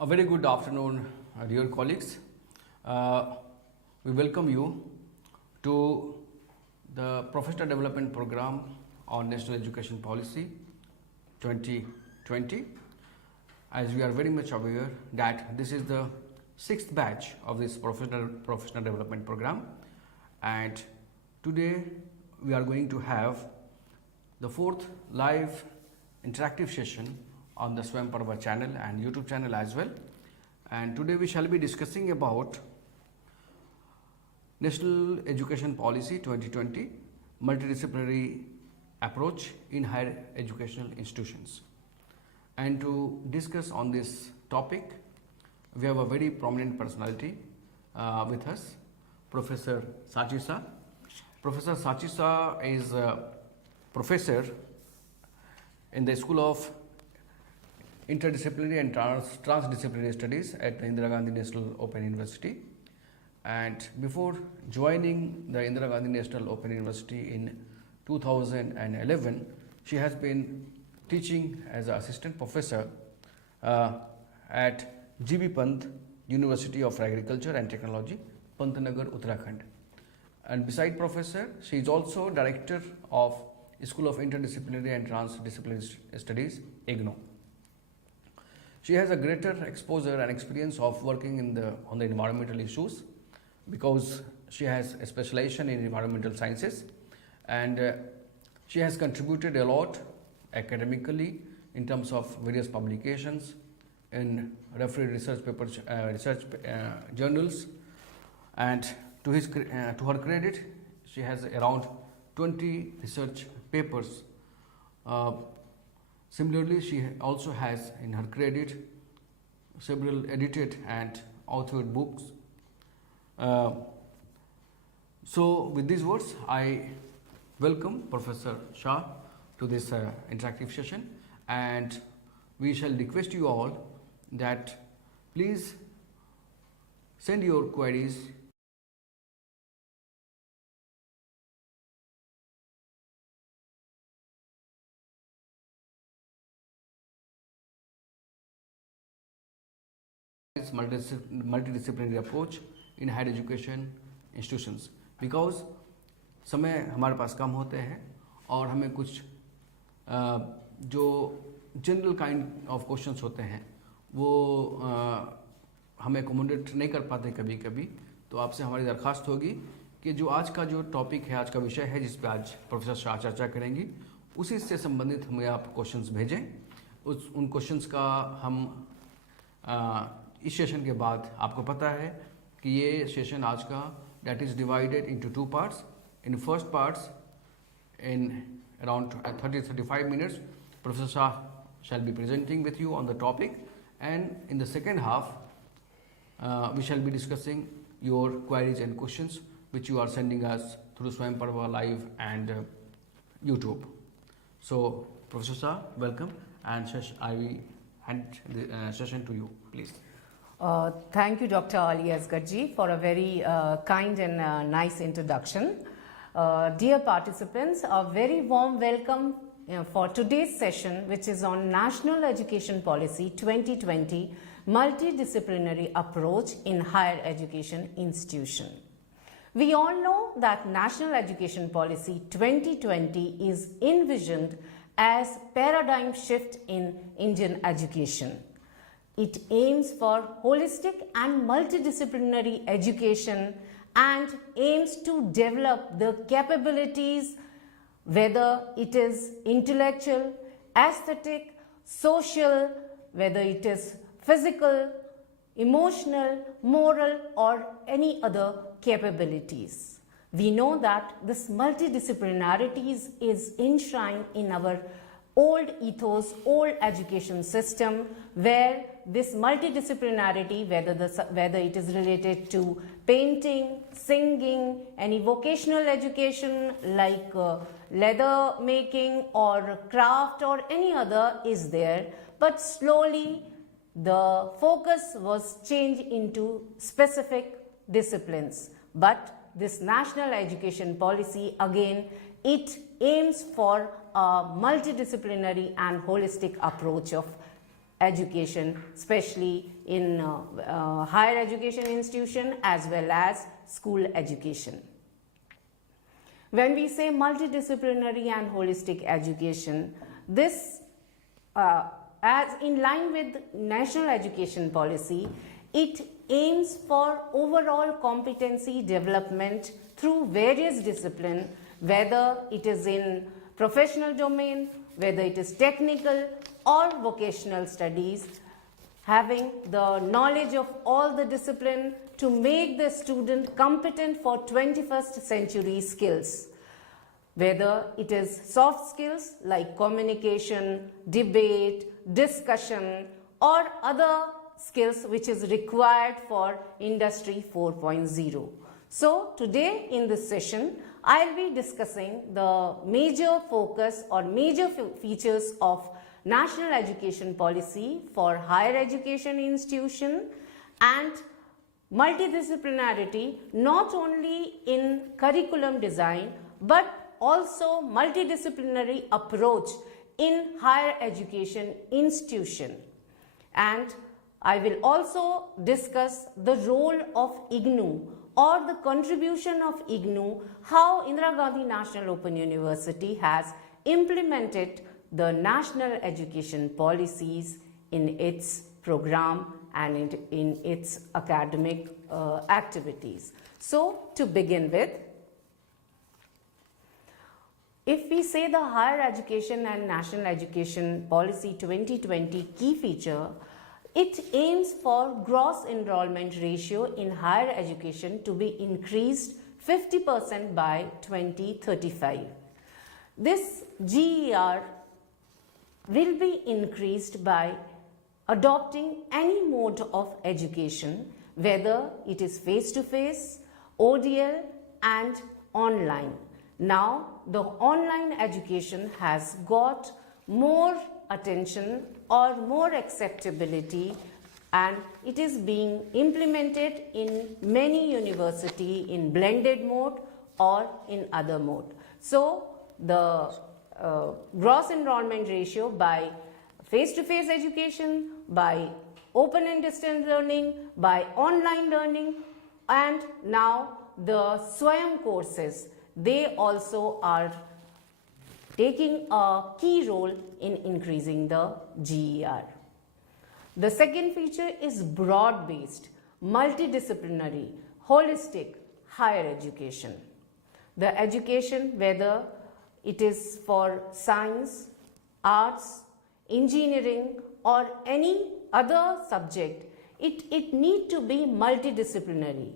A very good afternoon, dear colleagues. We welcome you to the Professional Development Program on National Education Policy 2020. As we are very much aware that this is the 6th batch of this Professional Development Program, and today we are going to have the 4th live interactive session on the Swayam Parva channel and YouTube channel as well. And today we shall be discussing about National Education Policy 2020 multidisciplinary approach in higher educational institutions. And to discuss on this topic, we have a very prominent personality with us, Professor Shachi Shah. Professor Shachi Shah is a professor in the School of Interdisciplinary and Transdisciplinary Studies at the Indira Gandhi National Open University. And before joining the Indira Gandhi National Open University in 2011, she has been teaching as an assistant professor at GB Pant University of Agriculture and Technology, Pantnagar, Uttarakhand. And beside professor, she is also director of School of Interdisciplinary and Transdisciplinary Studies, IGNOU. She has a greater exposure and experience of working on the environmental issues because she has a specialization in environmental sciences, and she has contributed a lot academically in terms of various publications in refereed research papers, journals, and to her credit, she has around 20 research papers. Similarly, she also has in her credit several edited and authored books. So with these words, I welcome Professor Shah to this interactive session, and we shall request you all that please send your queries multidisciplinary approach in higher education institutions, because समय हमारे पास कम होते हैं और हमें कुछ जो general kind of questions होते हैं वो हमें अकोमोडेट नहीं कर पाते कभी कभी। तो आपसे हमारी दरख्वास्त होगी कि जो आज का जो टॉपिक है, आज का विषय है जिस पे आज प्रोफेसर शाह चर्चा करेंगी, उसी से संबंधित हमें आप क्वेश्चंस भेजें। उन क्वेश्चंस का हम इस सेशन के बाद, आपको पता है कि ये सेशन आज का that is divided into 2 parts. In first parts, in around 30-35 minutes, Professor Shah shall be presenting with you on the topic, and in the second half, we shall be discussing your queries and questions which you are sending us through Swayam Parva Live and YouTube. So, Professor Shah, welcome, and I will hand the session to you, please. Thank you, Dr. Ali Asgarji, for a very kind and nice introduction. Dear participants, a very warm welcome for today's session, which is on National Education Policy 2020 Multidisciplinary Approach in Higher Education Institution. We all know that National Education Policy 2020 is envisioned as paradigm shift in Indian education. It aims for holistic and multidisciplinary education and aims to develop the capabilities, whether it is intellectual, aesthetic, social, whether it is physical, emotional, moral, or any other capabilities. We know that this multidisciplinarity is enshrined in our old ethos, old education system, where this multidisciplinarity, whether it is related to painting, singing, any vocational education like leather making or craft or any other is there, but slowly the focus was changed into specific disciplines. But this national education policy, again, it aims for a multidisciplinary and holistic approach of education, especially in higher education institution as well as school education. When we say multidisciplinary and holistic education, this as in line with national education policy, it aims for overall competency development through various disciplines, whether it is in professional domain, whether it is technical or vocational studies, having the knowledge of all the discipline to make the student competent for 21st century skills, whether it is soft skills like communication, debate, discussion, or other skills which is required for Industry 4.0. So today in this session, I'll be discussing the major focus or major features of National Education Policy for higher education institution and multidisciplinarity, not only in curriculum design but also multidisciplinary approach in higher education institution. And I will also discuss the role of IGNOU or the contribution of IGNOU, how Indira Gandhi National Open University has implemented the national education policies in its program and in its academic activities. So to begin with, if we say the Higher Education and National Education Policy 2020 key feature, it aims for gross enrollment ratio in higher education to be increased 50% by 2035. This GER will be increased by adopting any mode of education, whether it is face-to-face, ODL and online. Now, the online education has got more attention or more acceptability, and it is being implemented in many universities in blended mode or in other mode. So, the gross enrollment ratio by face-to-face education, by open and distance learning, by online learning, and now the Swayam courses, they also are taking a key role in increasing the GER. The second feature is broad-based, multidisciplinary, holistic higher education. The education, whether it is for science, arts, engineering or any other subject, it need to be multidisciplinary.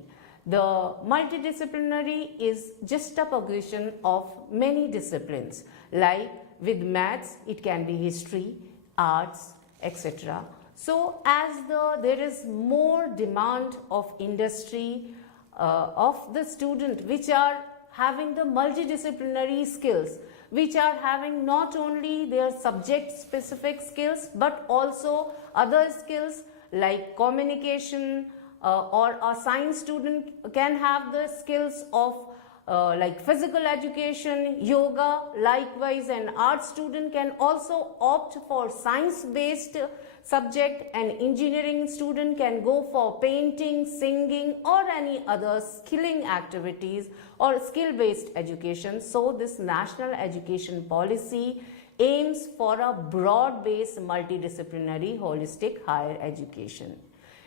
The multidisciplinary is juxtaposition of many disciplines, like with maths it can be history, arts, etc. So as there is more demand of industry of the student which are having the multidisciplinary skills, which are having not only their subject specific skills but also other skills like communication, or a science student can have the skills of like physical education, yoga, likewise an art student can also opt for science based subject, and engineering student can go for painting, singing or any other skilling activities or skill based education. So this national education policy aims for a broad based multidisciplinary holistic higher education.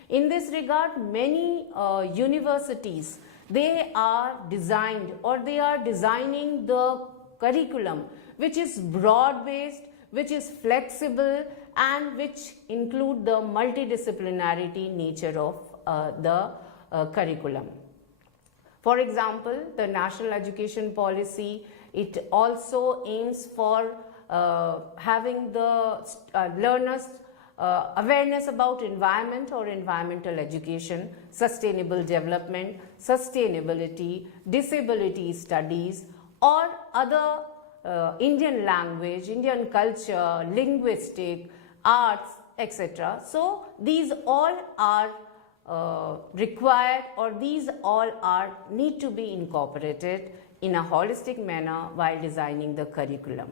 In this regard, many universities, they are designed or they are designing the curriculum which is broad based, which is flexible and which include the multidisciplinarity nature of the curriculum. For example, the national education policy, it also aims for having the learners awareness about environment or environmental education, sustainable development, sustainability, disability studies or other Indian language, Indian culture, linguistic, arts, etc. So these all are required or these all are need to be incorporated in a holistic manner while designing the curriculum.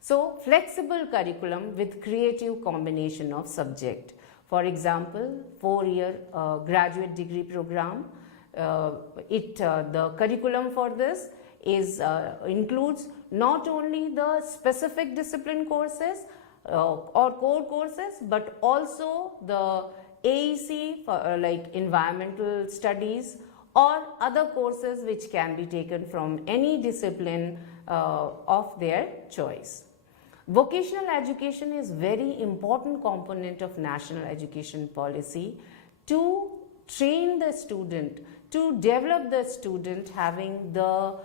So flexible curriculum with creative combination of subject. For example, 4-year graduate degree program. The curriculum for this is includes not only the specific discipline courses or core courses, but also the AEC like environmental studies or other courses which can be taken from any discipline of their choice. Vocational education is very important component of national education policy to train the student, to develop the student having the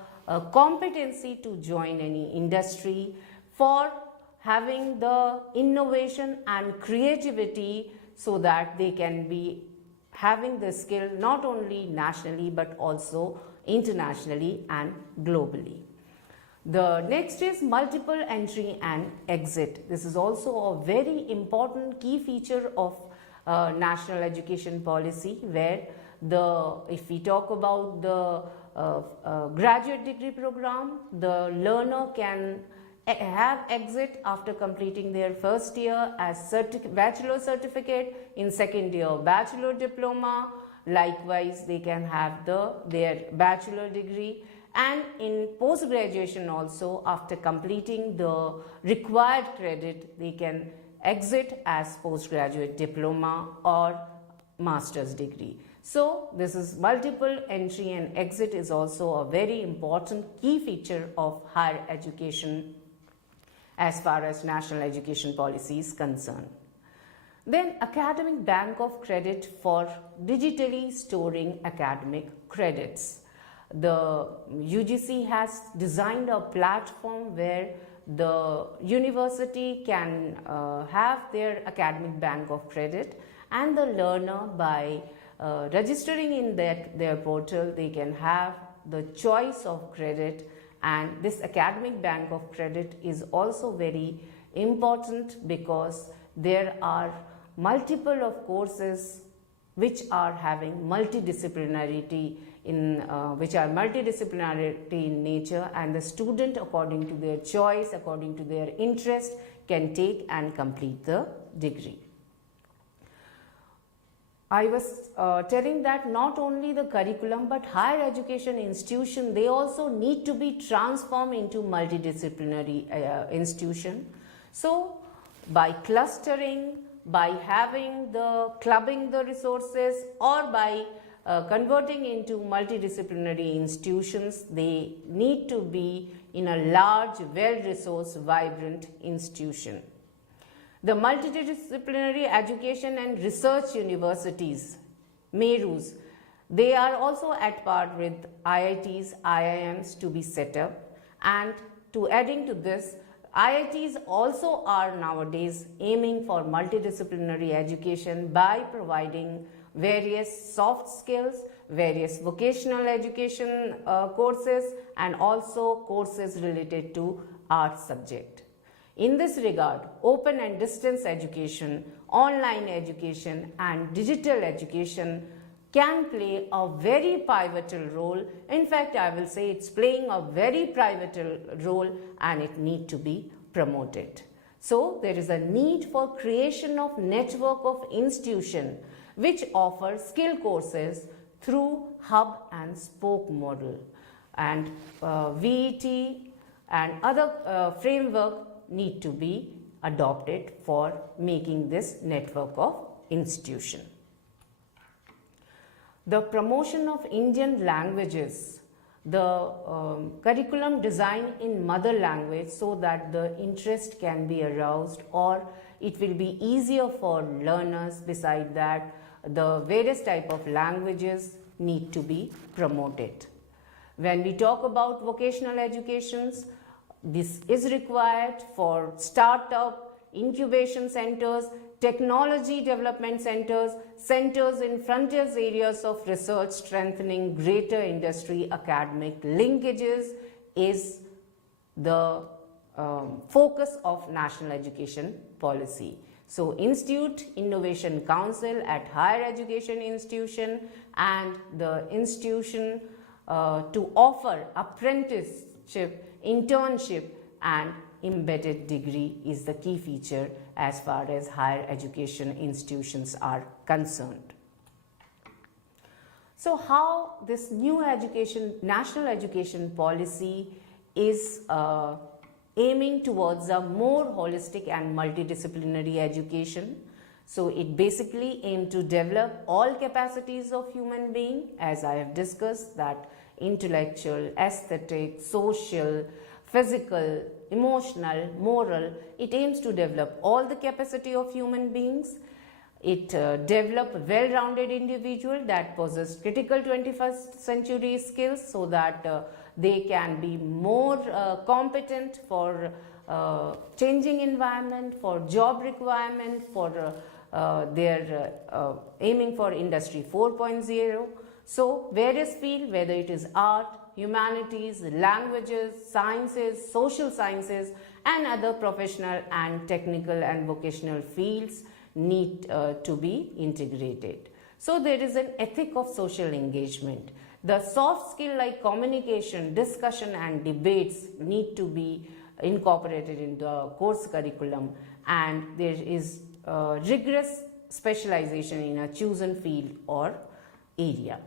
competency to join any industry, for having the innovation and creativity so that they can be having the skill not only nationally but also internationally and globally. The next is multiple entry and exit. This is also a very important key feature of national education policy, where if we talk about the graduate degree program, the learner can have exit after completing their first year as bachelor certificate, in second year bachelor diploma, likewise they can have their bachelor degree, and in post graduation also after completing the required credit they can exit as postgraduate diploma or master's degree. So this is multiple entry and exit is also a very important key feature of higher education as far as national education policy is concerned. Then academic bank of credit for digitally storing academic credits. The UGC has designed a platform where the university can have their academic bank of credit, and the learner by registering in their portal, they can have the choice of credit. And this academic bank of credit is also very important because there are multiple of courses which are having multidisciplinarity which are multidisciplinarity in nature, and the student according to their choice, according to their interest, can take and complete the degree. I was telling that not only the curriculum but higher education institution, they also need to be transformed into multidisciplinary institution. So by clustering, by having clubbing the resources, or by converting into multidisciplinary institutions, they need to be in a large, well-resourced, vibrant institution. The multidisciplinary education and research universities, MERUs, they are also at par with IITs, IIMs to be set up. And to adding to this, IITs also are nowadays aiming for multidisciplinary education by providing various soft skills, various vocational education courses, and also courses related to art subject. In this regard, open and distance education, online education, and digital education can play a very pivotal role. In fact, I will say it's playing a very pivotal role, and it needs to be promoted. So there is a need for creation of network of institutions which offer skill courses through hub and spoke model, and VET and other framework need to be adopted for making this network of institution. The promotion of Indian languages, the curriculum design in mother language so that the interest can be aroused, or it will be easier for learners. Beside that, the various type of languages need to be promoted. When we talk about vocational educations, this is required for startup, incubation centers, technology development centers, centers in frontiers areas of research, strengthening greater industry academic linkages is the focus of national education policy. So Institute Innovation Council at higher education institution, and the institution to offer apprenticeship, internship, and embedded degree is the key feature as far as higher education institutions are concerned. So how this new national education policy is aiming towards a more holistic and multidisciplinary education. So it basically aims to develop all capacities of human being, as I have discussed, that intellectual, aesthetic, social, physical, emotional, moral. It aims to develop all the capacity of human beings. It develop a well-rounded individual that possess critical 21st century skills so that they can be more competent for changing environment, for job requirement, for their aiming for industry 4.0. So various fields, whether it is art, humanities, languages, sciences, social sciences and other professional and technical and vocational fields need to be integrated. So there is an ethic of social engagement. The soft skill like communication, discussion and debates need to be incorporated in the course curriculum, and there is rigorous specialization in a chosen field or area.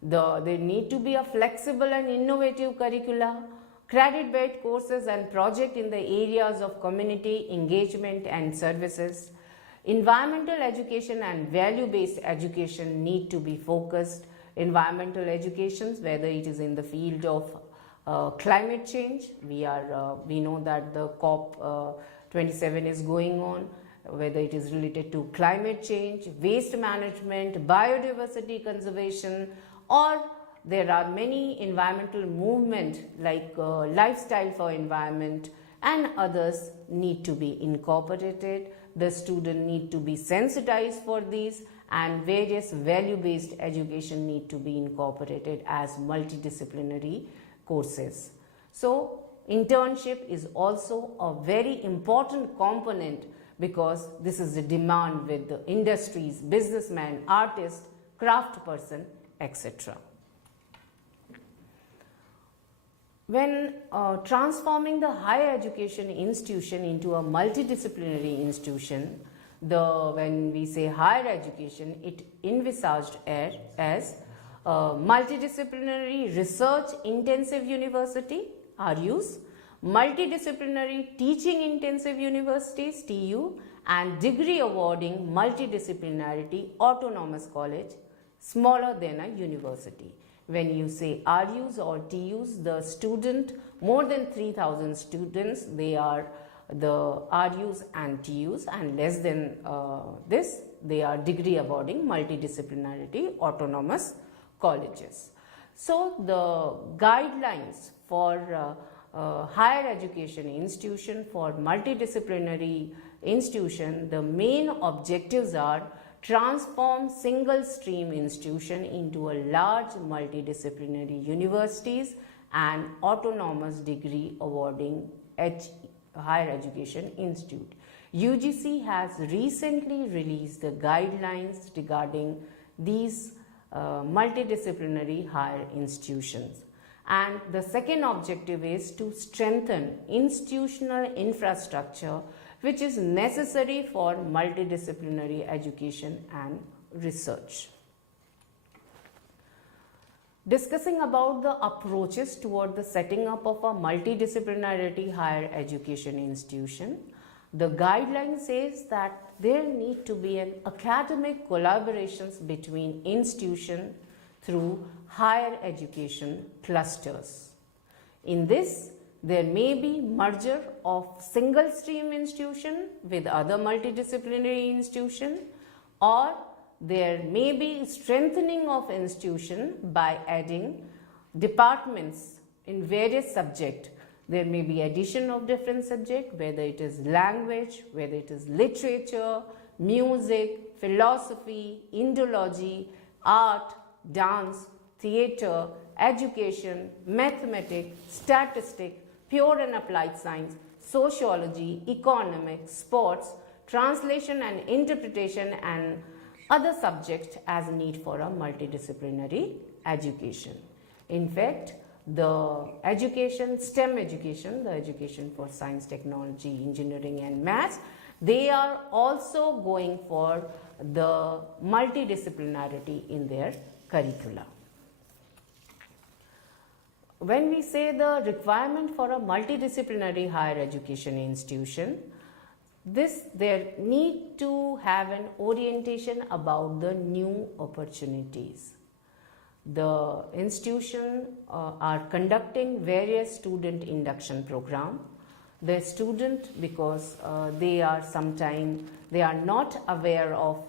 There need to be a flexible and innovative curricula, credit-based courses and projects in the areas of community engagement and services. Environmental education and value-based education need to be focused. Environmental education, whether it is in the field of climate change, we know that the COP27 is going on, whether it is related to climate change, waste management, biodiversity conservation, or there are many environmental movements like lifestyle for environment and others need to be incorporated. The student need to be sensitized for these, and various value-based education need to be incorporated as multidisciplinary courses. So internship is also a very important component because this is the demand with the industries, businessmen, artists, craft person, etc. When transforming the higher education institution into a multidisciplinary institution, when we say higher education, it envisaged as multidisciplinary research intensive university, RUs, multidisciplinary teaching intensive universities, TU, and degree awarding multidisciplinarity autonomous college, smaller than a university. When you say RUs or TUs, the student, more than 3,000 students, they are the RUs and TUs, and less than this, they are degree awarding multidisciplinarity autonomous colleges. So the guidelines for higher education institution, for multidisciplinary institution, the main objectives are transform single stream institution into a large multidisciplinary universities and autonomous degree awarding higher education institute. UGC has recently released the guidelines regarding these multidisciplinary higher institutions. And the second objective is to strengthen institutional infrastructure which is necessary for multidisciplinary education and research. Discussing about the approaches toward the setting up of a multidisciplinary higher education institution, the guideline says that there need to be an academic collaborations between institutions through higher education clusters. In this, there may be merger of single stream institution with other multidisciplinary institution, or there may be strengthening of institution by adding departments in various subjects. There may be addition of different subjects, whether it is language, whether it is literature, music, philosophy, Indology, art, dance, theatre, education, mathematics, statistics, pure and applied science, sociology, economics, sports, translation and interpretation, and other subjects as need for a multidisciplinary education. In fact, the education, STEM education, the education for science, technology, engineering and maths, they are also going for the multidisciplinarity in their curricula. When we say the requirement for a multidisciplinary higher education institution, there need to have an orientation about the new opportunities. The institution are conducting various student induction program. The student, because they are not aware of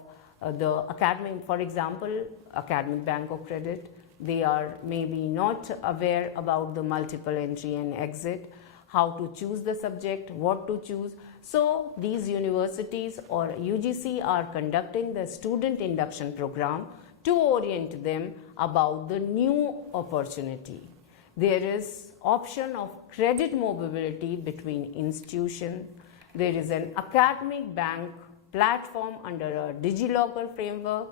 the academic, for example, academic bank of credit, they are maybe not aware about the multiple entry and exit, how to choose the subject, what to choose. So these universities or UGC are conducting the student induction program to orient them about the new opportunity. There is option of credit mobility between institution. There is an academic bank platform under a DigiLocker framework,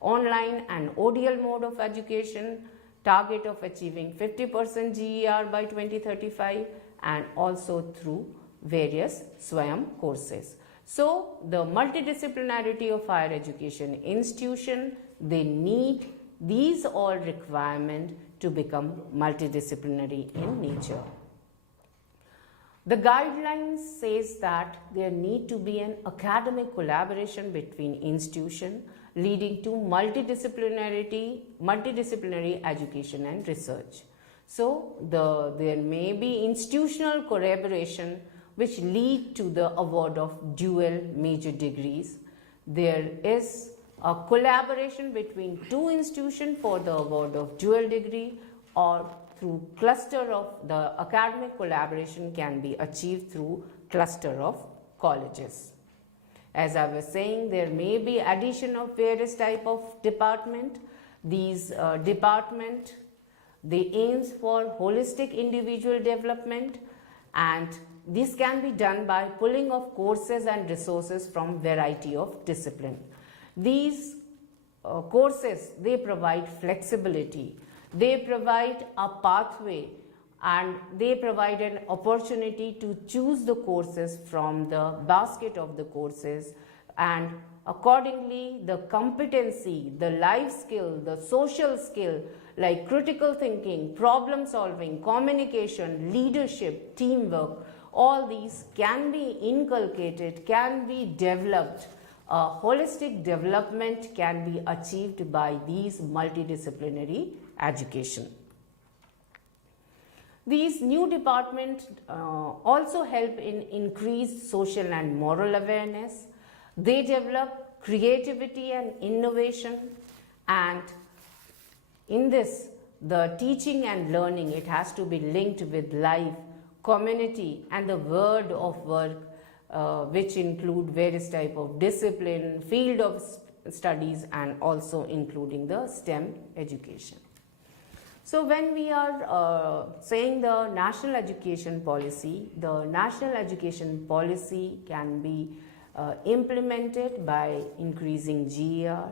online and ODL mode of education, target of achieving 50% GER by 2035, and also through various SWAYAM courses. So the multidisciplinarity of higher education institution, they need these all requirements to become multidisciplinary in nature. The guidelines says that there need to be an academic collaboration between institution leading to multidisciplinary education and research. So there may be institutional collaboration which lead to the award of dual major degrees. There is a collaboration between two institutions for the award of dual degree, or through cluster of the academic collaboration can be achieved through cluster of colleges. As I was saying, there may be addition of various type of department. These department, they aims for holistic individual development, and this can be done by pulling of courses and resources from variety of discipline. These courses, they provide flexibility, they provide a pathway, and they provide an opportunity to choose the courses from the basket of the courses, and accordingly the competency, the life skill, the social skill like critical thinking, problem solving, communication, leadership, teamwork, all these can be inculcated, can be developed. Holistic development can be achieved by these multidisciplinary education. These new departments also help in increased social and moral awareness. They develop creativity and innovation, and in this, the teaching and learning, it has to be linked with life, community, and the world of work, which include various type of discipline, field of studies, and also including the STEM education. So when we are saying the national education policy, the national education policy can be implemented by increasing GER,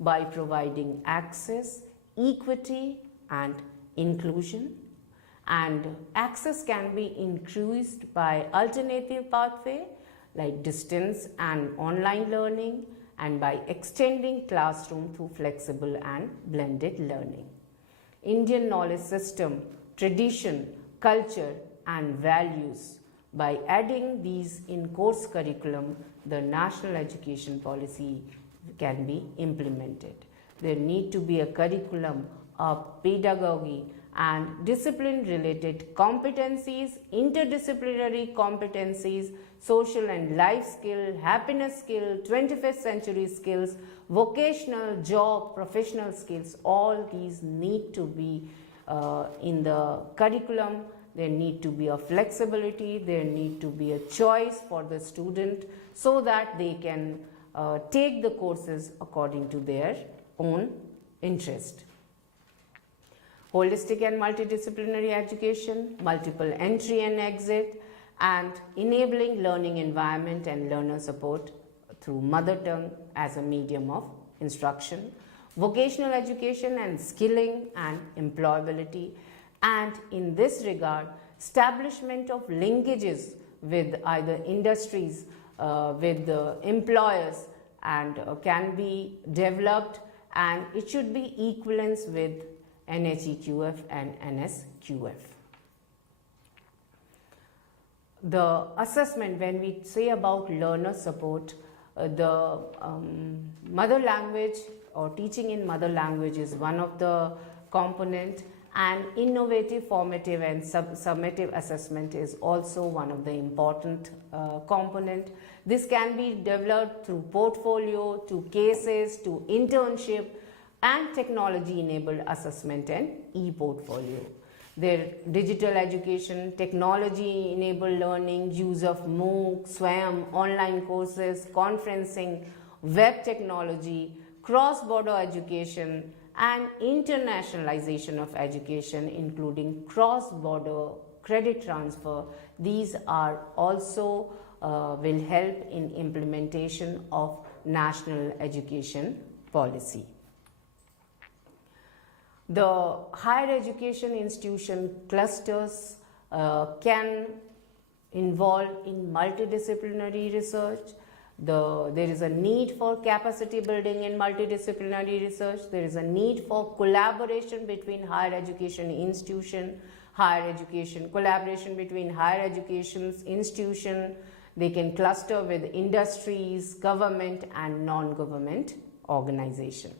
by providing access, equity, and inclusion. And access can be increased by alternative pathway like distance and online learning, and by extending classroom through flexible and blended learning. Indian knowledge system, tradition, culture, and values, by adding these in course curriculum, the national education policy can be implemented. There need to be a curriculum of pedagogy and discipline related competencies, interdisciplinary competencies, social and life skill, happiness skill, 21st century skills, vocational, job, professional skills, all these need to be in the curriculum. There need to be a flexibility, there need to be a choice for the student so that they can take the courses according to their own interest. Holistic and multidisciplinary education, multiple entry and exit, and enabling learning environment and learner support through mother tongue as a medium of instruction, vocational education and skilling and employability, And in this regard, establishment of linkages with either industries, with the employers, and can be developed, and it should be equivalence with NHEQF and NSQF. The assessment, when we say about learner support, the mother language or teaching in mother language is one of the component, and innovative, formative and summative assessment is also one of the important component. This can be developed through portfolio, to cases, to internship and technology enabled assessment and e-portfolio. Their digital education, technology enabled learning, use of MOOC, SWAYAM, online courses, conferencing, web technology, cross-border education and internationalization of education, including cross-border credit transfer. These are also will help in implementation of national education policy. The higher education institution clusters can involve in multidisciplinary research. There is a need for capacity building in multidisciplinary research. There is a need for collaboration between higher education institution, collaboration between higher education institution. They can cluster with industries, government and non-government organization.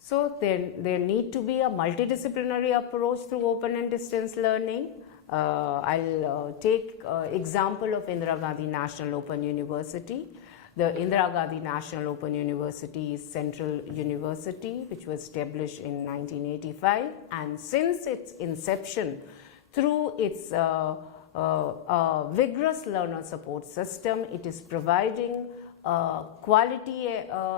So there need to be a multidisciplinary approach through open and distance learning. I'll take example of Indira Gandhi National Open University. The Indira Gandhi National Open University is central university which was established in 1985, and since its inception, through its vigorous learner support system, it is providing quality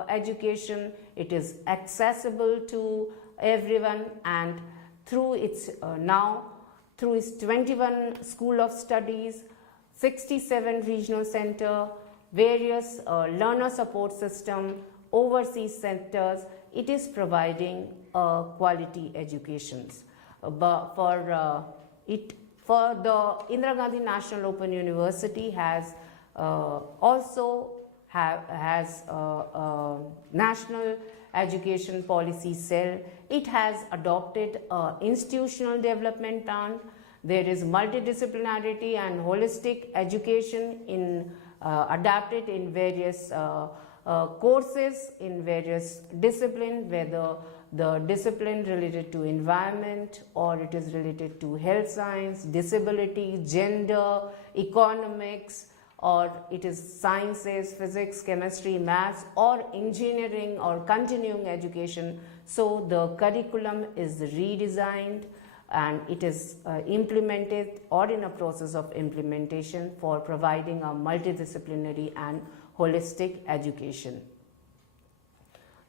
education. It is accessible to everyone, and through its through its 21 School of Studies, 67 regional center, various learner support system, overseas centers, it is providing quality educations. But for the Indira Gandhi National Open University has also has national education policy cell. It has adopted institutional development plan. There is multidisciplinarity and holistic education in adapted in various courses in various disciplines, whether the discipline related to environment or it is related to health science, disability, gender, economics, or it is sciences, physics, chemistry, maths, or engineering or continuing education. So the curriculum is redesigned and it is implemented or in a process of implementation for providing a multidisciplinary and holistic education.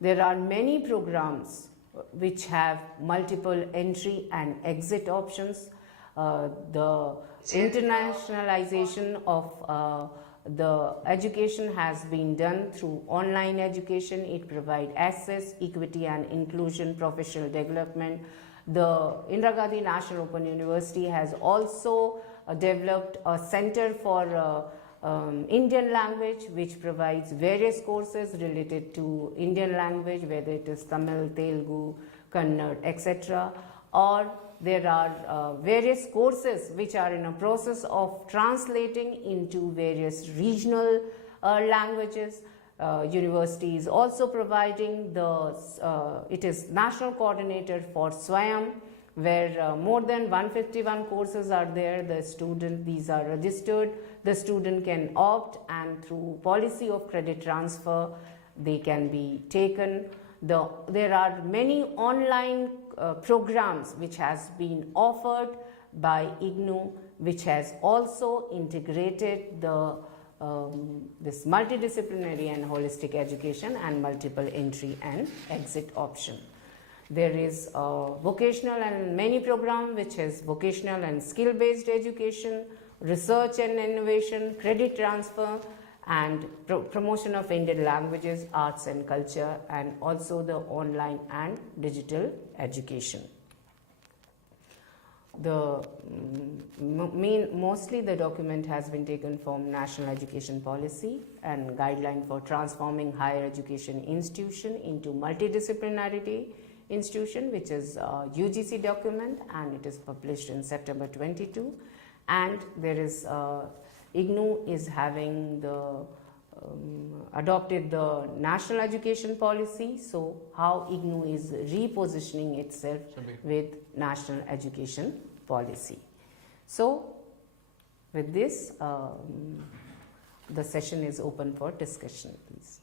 There are many programs which have multiple entry and exit options. The internationalization of the education has been done through online education. It provides access, equity and inclusion, professional development. The Indira Gandhi National Open University has also developed a center for Indian language, which provides various courses related to Indian language, whether it is Tamil, Telugu, Kannada, etc. Or there are various courses which are in a process of translating into various regional languages. University is also providing it is national coordinator for SWAYAM, where more than 151 courses are there. These are registered. The student can opt, and through policy of credit transfer, they can be taken. There are many online programs which has been offered by IGNOU, which has also integrated this multidisciplinary and holistic education and multiple entry and exit option. There is vocational and many program which is vocational and skill based education, research and innovation, credit transfer, and promotion of Indian languages, arts and culture, and also the online and digital education. Mostly the document has been taken from National Education Policy and Guideline for Transforming Higher Education Institution into Multidisciplinary Institution, which is a UGC document, and it is published in September 22. And there is IGNOU is having the adopted the National Education Policy. So how IGNOU is repositioning itself with National Education Policy. So with this, the session is open for discussion, please.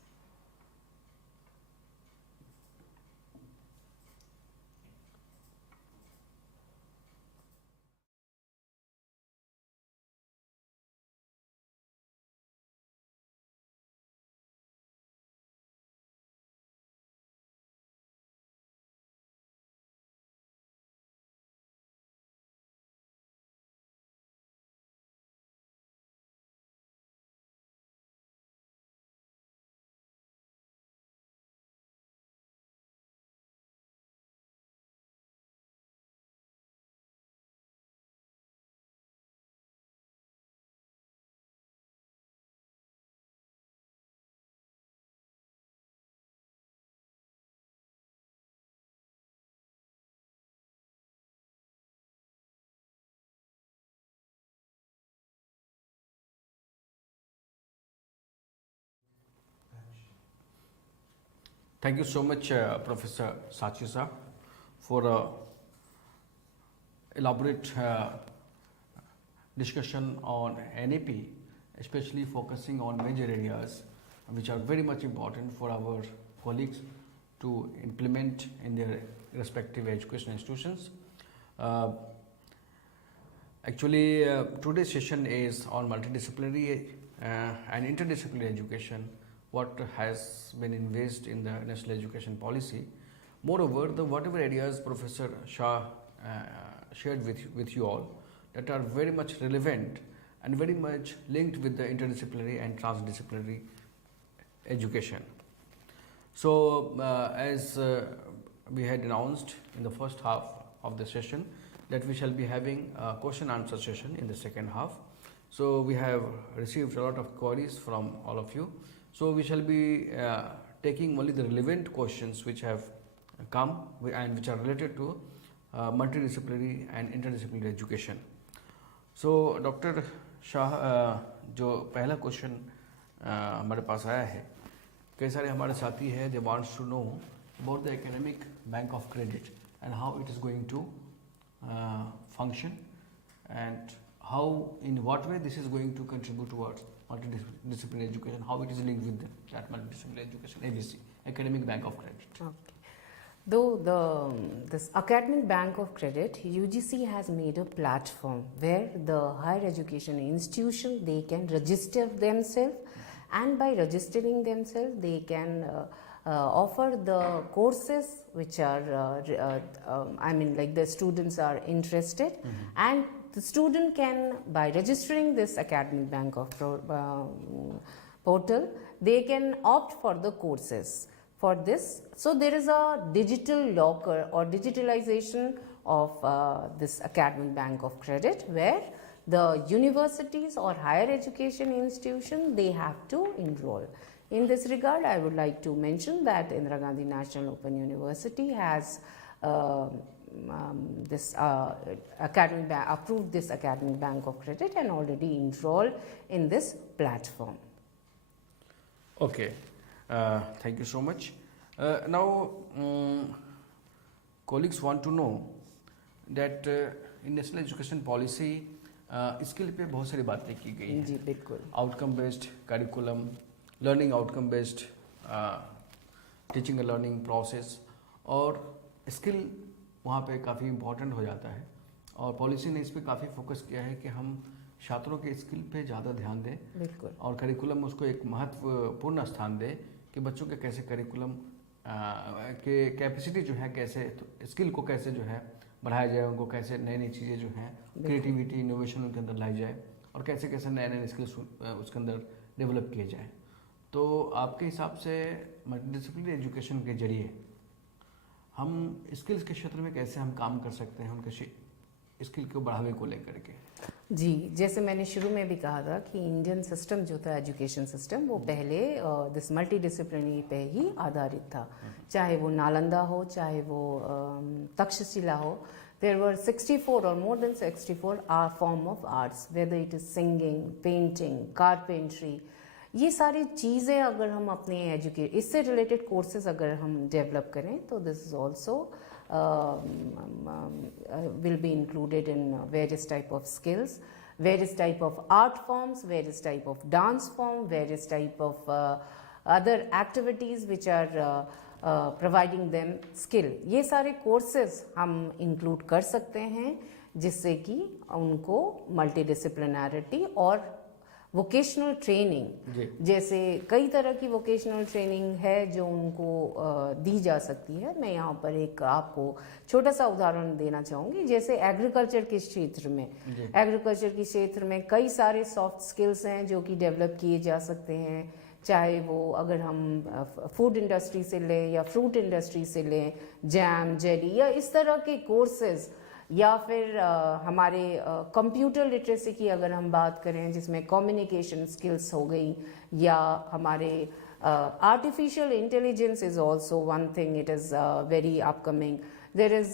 Thank you so much, Professor Shachi sir, for elaborate discussion on NEP, especially focusing on major areas which are very much important for our colleagues to implement in their respective education institutions. Actually, today's session is on multidisciplinary and interdisciplinary education, what has been invested in the National Education Policy. Moreover, the whatever areas Professor Shah shared with you all that are very much relevant and very much linked with the interdisciplinary and transdisciplinary education. So, as we had announced in the first half of the session, that we shall be having a question answer session in the second half. So, we have received a lot of queries from all of you. So, we shall be taking only the relevant questions which have come and which are related to multidisciplinary and interdisciplinary education. So, Dr. Shah, जो पहला question हमारे पास आया है, कई सारे हमारे साथी हैं, they want to know about the academic bank of credit and how it is going to function and how, in what way this is going to contribute towards multidisciplinary education, how it is linked with that multidisciplinary education, ABC, Academic Bank of Credit. Okay. Though this Academic Bank of Credit, UGC has made a platform where the higher education institution, they can register themselves, and by registering themselves, they can offer the courses which are, like the students are interested, and the student can, by registering this Academic Bank of portal, they can opt for the courses for this. So, there is a digital locker or digitalization of this Academic Bank of Credit, where the universities or higher education institution, they have to enroll. In this regard, I would like to mention that Indira Gandhi National Open University has approved this Academic Bank of Credit and already enrolled in this platform. Okay, thank you so much. Now, colleagues want to know that in National Education Policy, skill पे बहुत सारी बातें की गई हैं. जी बिल्कुल. Outcome based curriculum, learning outcome based teaching and learning process, और skill वहाँ पे काफ़ी इम्पोर्टेंट हो जाता है. और पॉलिसी ने इस पर काफ़ी फोकस किया है कि हम छात्रों के स्किल पे ज़्यादा ध्यान दें. बिल्कुल. और करिकुलम उसको एक महत्वपूर्ण स्थान दें कि बच्चों के कैसे करिकुलम के कैपेसिटी जो है, कैसे स्किल को कैसे जो है बढ़ाया जाए, उनको कैसे नई नई चीज़ें जो हैं, क्रिएटिविटी, इनोवेशन उनके अंदर लाई जाए, और कैसे कैसे नए नए स्किल्स उसके अंदर डेवलप किए जाए. तो आपके हिसाब से मल्टीडिसिप्लिनरी एजुकेशन के जरिए हम स्किल्स के क्षेत्र में कैसे हम काम कर सकते हैं, उनके स्किल को बढ़ावे को लेकर के? जी, जैसे मैंने शुरू में भी कहा था कि इंडियन सिस्टम जो था एजुकेशन सिस्टम वो पहले दिस मल्टीडिसिप्लिनरी पे ही आधारित था, चाहे वो नालंदा हो चाहे वो तक्षशिला हो. There were 64 or more than 64 form of arts, whether it is singing, painting, carpentry. ये सारी चीज़ें अगर हम अपने इससे रिलेटेड कोर्सेज अगर हम डेवलप करें तो this is also will be included in various type of skills, various type of art forms, various type of dance form, various type of other activities which are providing them skill. ये सारे courses हम include कर सकते हैं जिससे कि उनको multidisciplinarity और वोकेशनल ट्रेनिंग, जैसे कई तरह की वोकेशनल ट्रेनिंग है जो उनको दी जा सकती है. मैं यहाँ पर एक आपको छोटा सा उदाहरण देना चाहूँगी. जैसे एग्रीकल्चर के क्षेत्र में कई सारे सॉफ्ट स्किल्स हैं जो कि डेवलप किए जा सकते हैं, चाहे वो अगर हम फूड इंडस्ट्री से लें या फ्रूट इंडस्ट्री से लें, जैम, जेली या इस तरह के कोर्सेज, या फिर हमारे कंप्यूटर लिटरेसी की अगर हम बात करें जिसमें कम्युनिकेशन स्किल्स हो गई, या हमारे artificial intelligence is also one thing, it is very upcoming. There is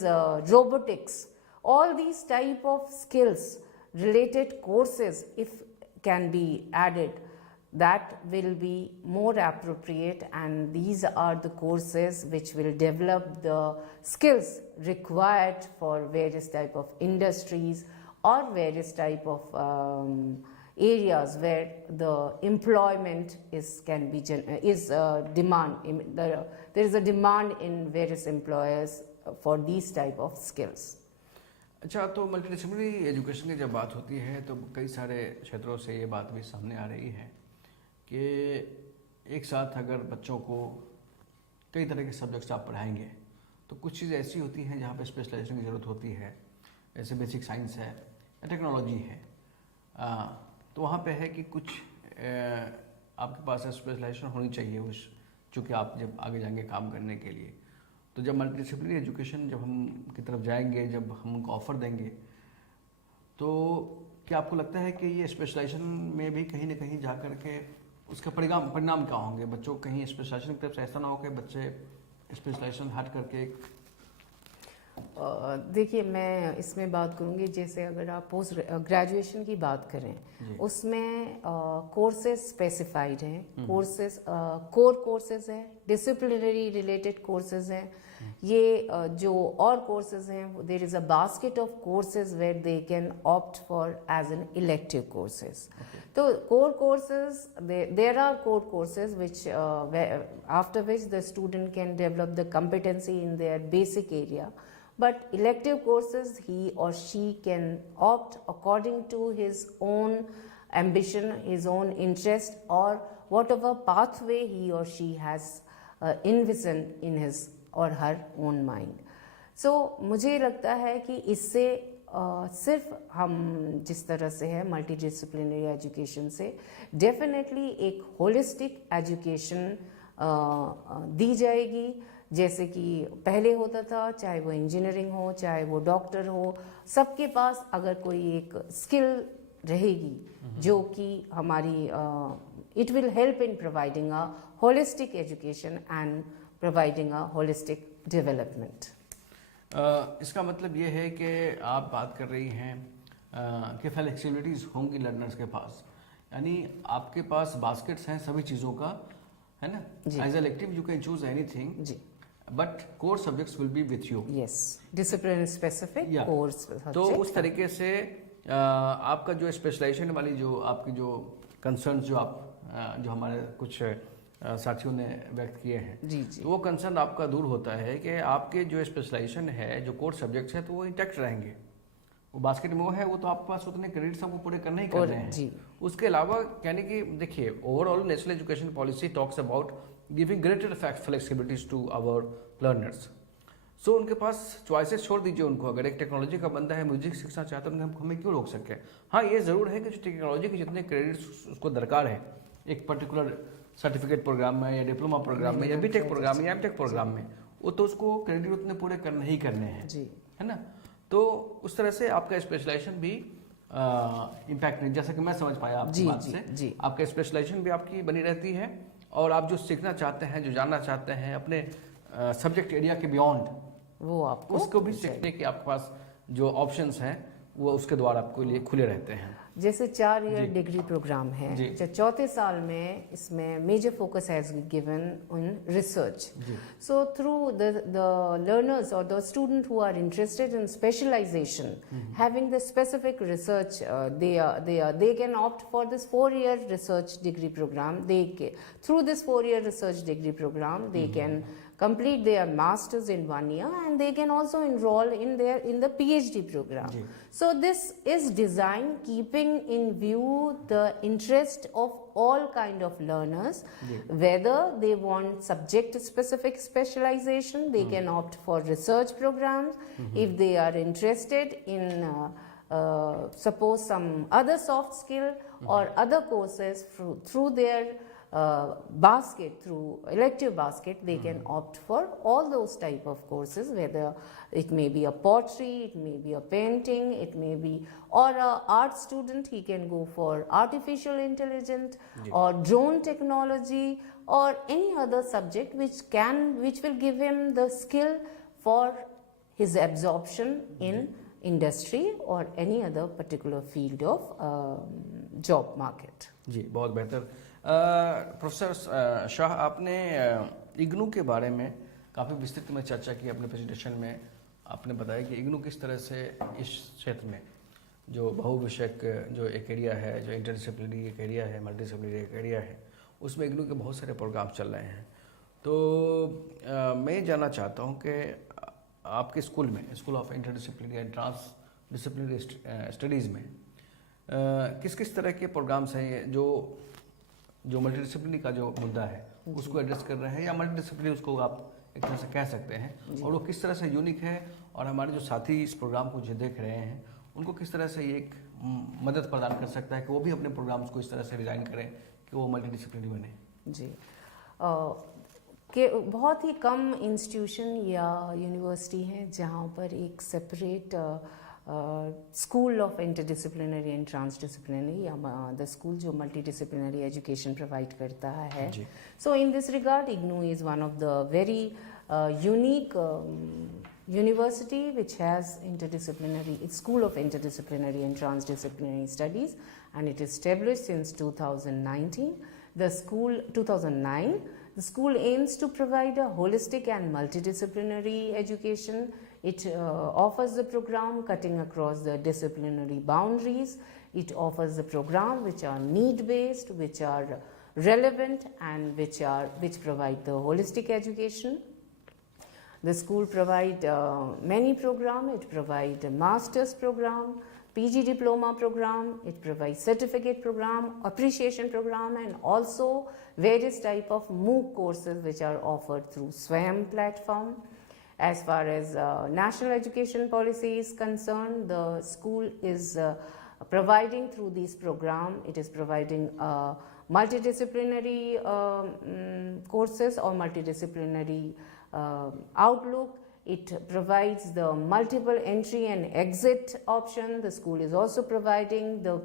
robotics. All these type of skills related courses if can be added, that will be more appropriate, and these are the courses which will develop the skills required for various type of industries or various type of areas where the employment there is a demand in various employers for these type of skills. अच्छा, तो multidisciplinary education की जब बात होती है तो कई सारे क्षेत्रों से ये बात भी सामने आ रही है कि एक साथ अगर बच्चों को कई तरह के सब्जेक्ट्स आप पढ़ाएंगे तो कुछ चीज़ें ऐसी होती हैं जहाँ पे स्पेशलाइजेशन की ज़रूरत होती है, जैसे बेसिक साइंस है या टेक्नोलॉजी है. तो वहाँ पे है कि कुछ आपके पास स्पेशलाइजेशन होनी चाहिए उस, चूँकि आप जब आगे जाएंगे काम करने के लिए. तो जब मल्टीडिसिप्लिनरी एजुकेशन जब हम की तरफ जाएंगे, जब हम उनको ऑफ़र देंगे, तो क्या आपको लगता है कि ये स्पेशलाइजेशन में भी कहीं ना कहीं जा कर के उसका परिणाम क्या होंगे? बच्चों कहीं स्पेशलाइजेशन की तरफ से ऐसा ना हो कि बच्चे स्पेशलाइजेशन हट करके. देखिए, मैं इसमें बात करूंगी, जैसे अगर आप पोस्ट ग्रेजुएशन की बात करें उसमें कोर्सेज स्पेसिफाइड हैं, कोर्सेज कोर कोर्सेज हैं, डिसिप्लिनरी रिलेटेड कोर्सेज हैं. ये जो और कोर्सेज हैं, there is a basket of courses where they can opt for as an elective courses. तो core courses, there are core courses which after which the student can develop the competency in their basic area. But elective courses, he or she can opt according to his own ambition, his own interest, or whatever pathway he or she has envisioned in his or her own mind. So मुझे लगता है कि इससे सिर्फ हम जिस तरह से है मल्टीडिसिप्लिनरी एजुकेशन से डेफिनेटली एक होलिस्टिक एजुकेशन दी जाएगी. जैसे कि पहले होता था, चाहे वो इंजीनियरिंग हो चाहे वो डॉक्टर हो, सबके पास अगर कोई एक स्किल रहेगी जो कि हमारी it will help in providing a holistic education and providing a holistic development. इसका मतलब ये है कि आप बात कर रही हैं कि फ्लेक्सिबिलिटीज़ होंगी लर्नर्स के पास, यानी आपके पास बास्केट्स हैं सभी चीज़ों का, है ना? As elective you can choose anything जी, but core subjects will be with you. Yes, discipline specific course. तो उस तरीके से आपका जो स्पेशलाइजेशन वाली जो आपकी जो कंसर्न जो हमारे कुछ साथियों ने व्यक्त किए हैं, जी, तो वो कंसर्न आपका दूर होता है कि आपके जो स्पेशलाइजेशन है, जो कोर सब्जेक्ट्स है, तो वो इंटैक्ट रहेंगे. वो बास्केट में वो है, वो तो आपके पास उतने क्रेडिट्स आपको पूरे करने ही करने हैं जी. उसके अलावा यानी कि देखिए, overall national education policy talks about giving greater flexibilities to our learners. So उनके पास चॉइसेस छोड़ दीजिए उनको. अगर एक टेक्नोलॉजी का बंदा है, म्यूजिक सीखना चाहता है, हम हमें क्यों रोक सके? हाँ, ये ज़रूर है कि जो टेक्नोलॉजी के जितने क्रेडिट्स उसको दरकार है एक पर्टिकुलर सर्टिफिकेट प्रोग्राम में या डिप्लोमा प्रोग्राम में या बीटेक प्रोग्राम में या एमटेक प्रोग्राम में, वो तो उसको क्रेडिट उतने पूरे करने ही करने हैं जी, है ना? तो उस तरह से आपका स्पेशलाइजेशन भी इम्पैक्ट नहीं, जैसा कि मैं समझ पाया आपकी जी, बात जी, से, जी। आपका स्पेशलाइजेशन भी आपकी बनी रहती है, और आप जो सीखना चाहते हैं, जो जानना चाहते हैं अपने सब्जेक्ट एरिया के बियॉन्ड, वो आपको उसको भी सीखने के आपके पास जो ऑप्शंस हैं वो उसके द्वारा आपको लिए खुले रहते हैं। जैसे 4 ईयर जी। डिग्री प्रोग्राम है, जी। जो चौथे साल में इसमें major focus has given in research. जी। So through the learners or the student who are interested in specialization, having the specific research, they can opt for this 4-year research degree program. Through this 4-year research degree program, they can complete their masters in 1 year, and they can also enroll in the PhD program. जी. So this is designed keeping in view the interest of all kind of learners. जी. Whether they want subject specific specialization, they can opt for research programs. If they are interested in suppose some other soft skill or other courses through their basket, through elective basket, they can opt for all those type of courses, whether it may be a pottery, it may be a painting, it may be, or a art student, he can go for artificial intelligence or drone technology or any other subject which will give him the skill for his absorption in industry or any other particular field of job market. जी, बहुत बेहतर। Professor Shah, आपने इग्नू के बारे में काफ़ी विस्तृत में चर्चा की अपने प्रेजेंटेशन में। आपने बताया कि इग्नू किस तरह से इस क्षेत्र में जो बहुविषयक जो एक एरिया है, जो इंटरडिसिप्लिनरी एक एरिया है, मल्टीडिसिप्लिनरी एक एरिया है, उसमें इग्नू के बहुत सारे प्रोग्राम चल रहे हैं। तो मैं जानना चाहता हूँ कि आपके स्कूल में, school of interdisciplinary and transdisciplinary studies में किस किस तरह के प्रोग्राम्स हैं जो मल्टीडिसिप्लिनरी का जो मुद्दा है उसको एड्रेस कर रहे हैं, या मल्टीडिसिप्लिनरी उसको आप एक तरह से कह सकते हैं, और वो किस तरह से यूनिक है, और हमारे जो साथी इस प्रोग्राम को जो देख रहे हैं उनको किस तरह से ये एक मदद प्रदान कर सकता है कि वो भी अपने प्रोग्राम्स को इस तरह से डिज़ाइन करें कि वो मल्टीडिसिप्लिनरी बने। जी, कि बहुत ही कम इंस्टीट्यूशन या यूनिवर्सिटी हैं जहाँ पर एक separate school of interdisciplinary and transdisciplinary या द स्कूल जो मल्टीडिसिप्लिनरी एजुकेशन प्रोवाइड करता है। So in this regard IGNOU is one of the very unique university which has school of interdisciplinary and transdisciplinary studies, and it is established since 2009. The school aims to provide a holistic and multidisciplinary education. It offers the program cutting across the disciplinary boundaries. It offers the program which are need based, which are relevant, and which provide the holistic education. The school provide many programs. It provide a master's program, PG diploma program, it provides certificate program, appreciation program, and also various type of MOOC courses which are offered through SWAYAM platform. As far as national education policy is concerned, the school is providing through this program, it is providing multidisciplinary courses or multidisciplinary outlook. It provides the multiple entry and exit option. The school is also providing the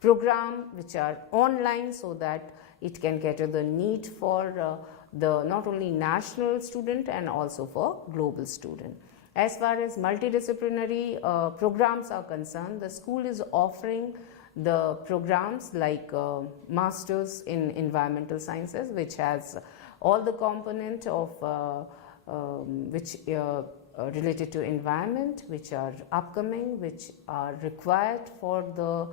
program which are online so that it can cater the need for the not only national student and also for global student. As far as multidisciplinary programs are concerned, the school is offering the programs like Masters in Environmental Sciences, which has all the component of which related to environment, which are upcoming, which are required for the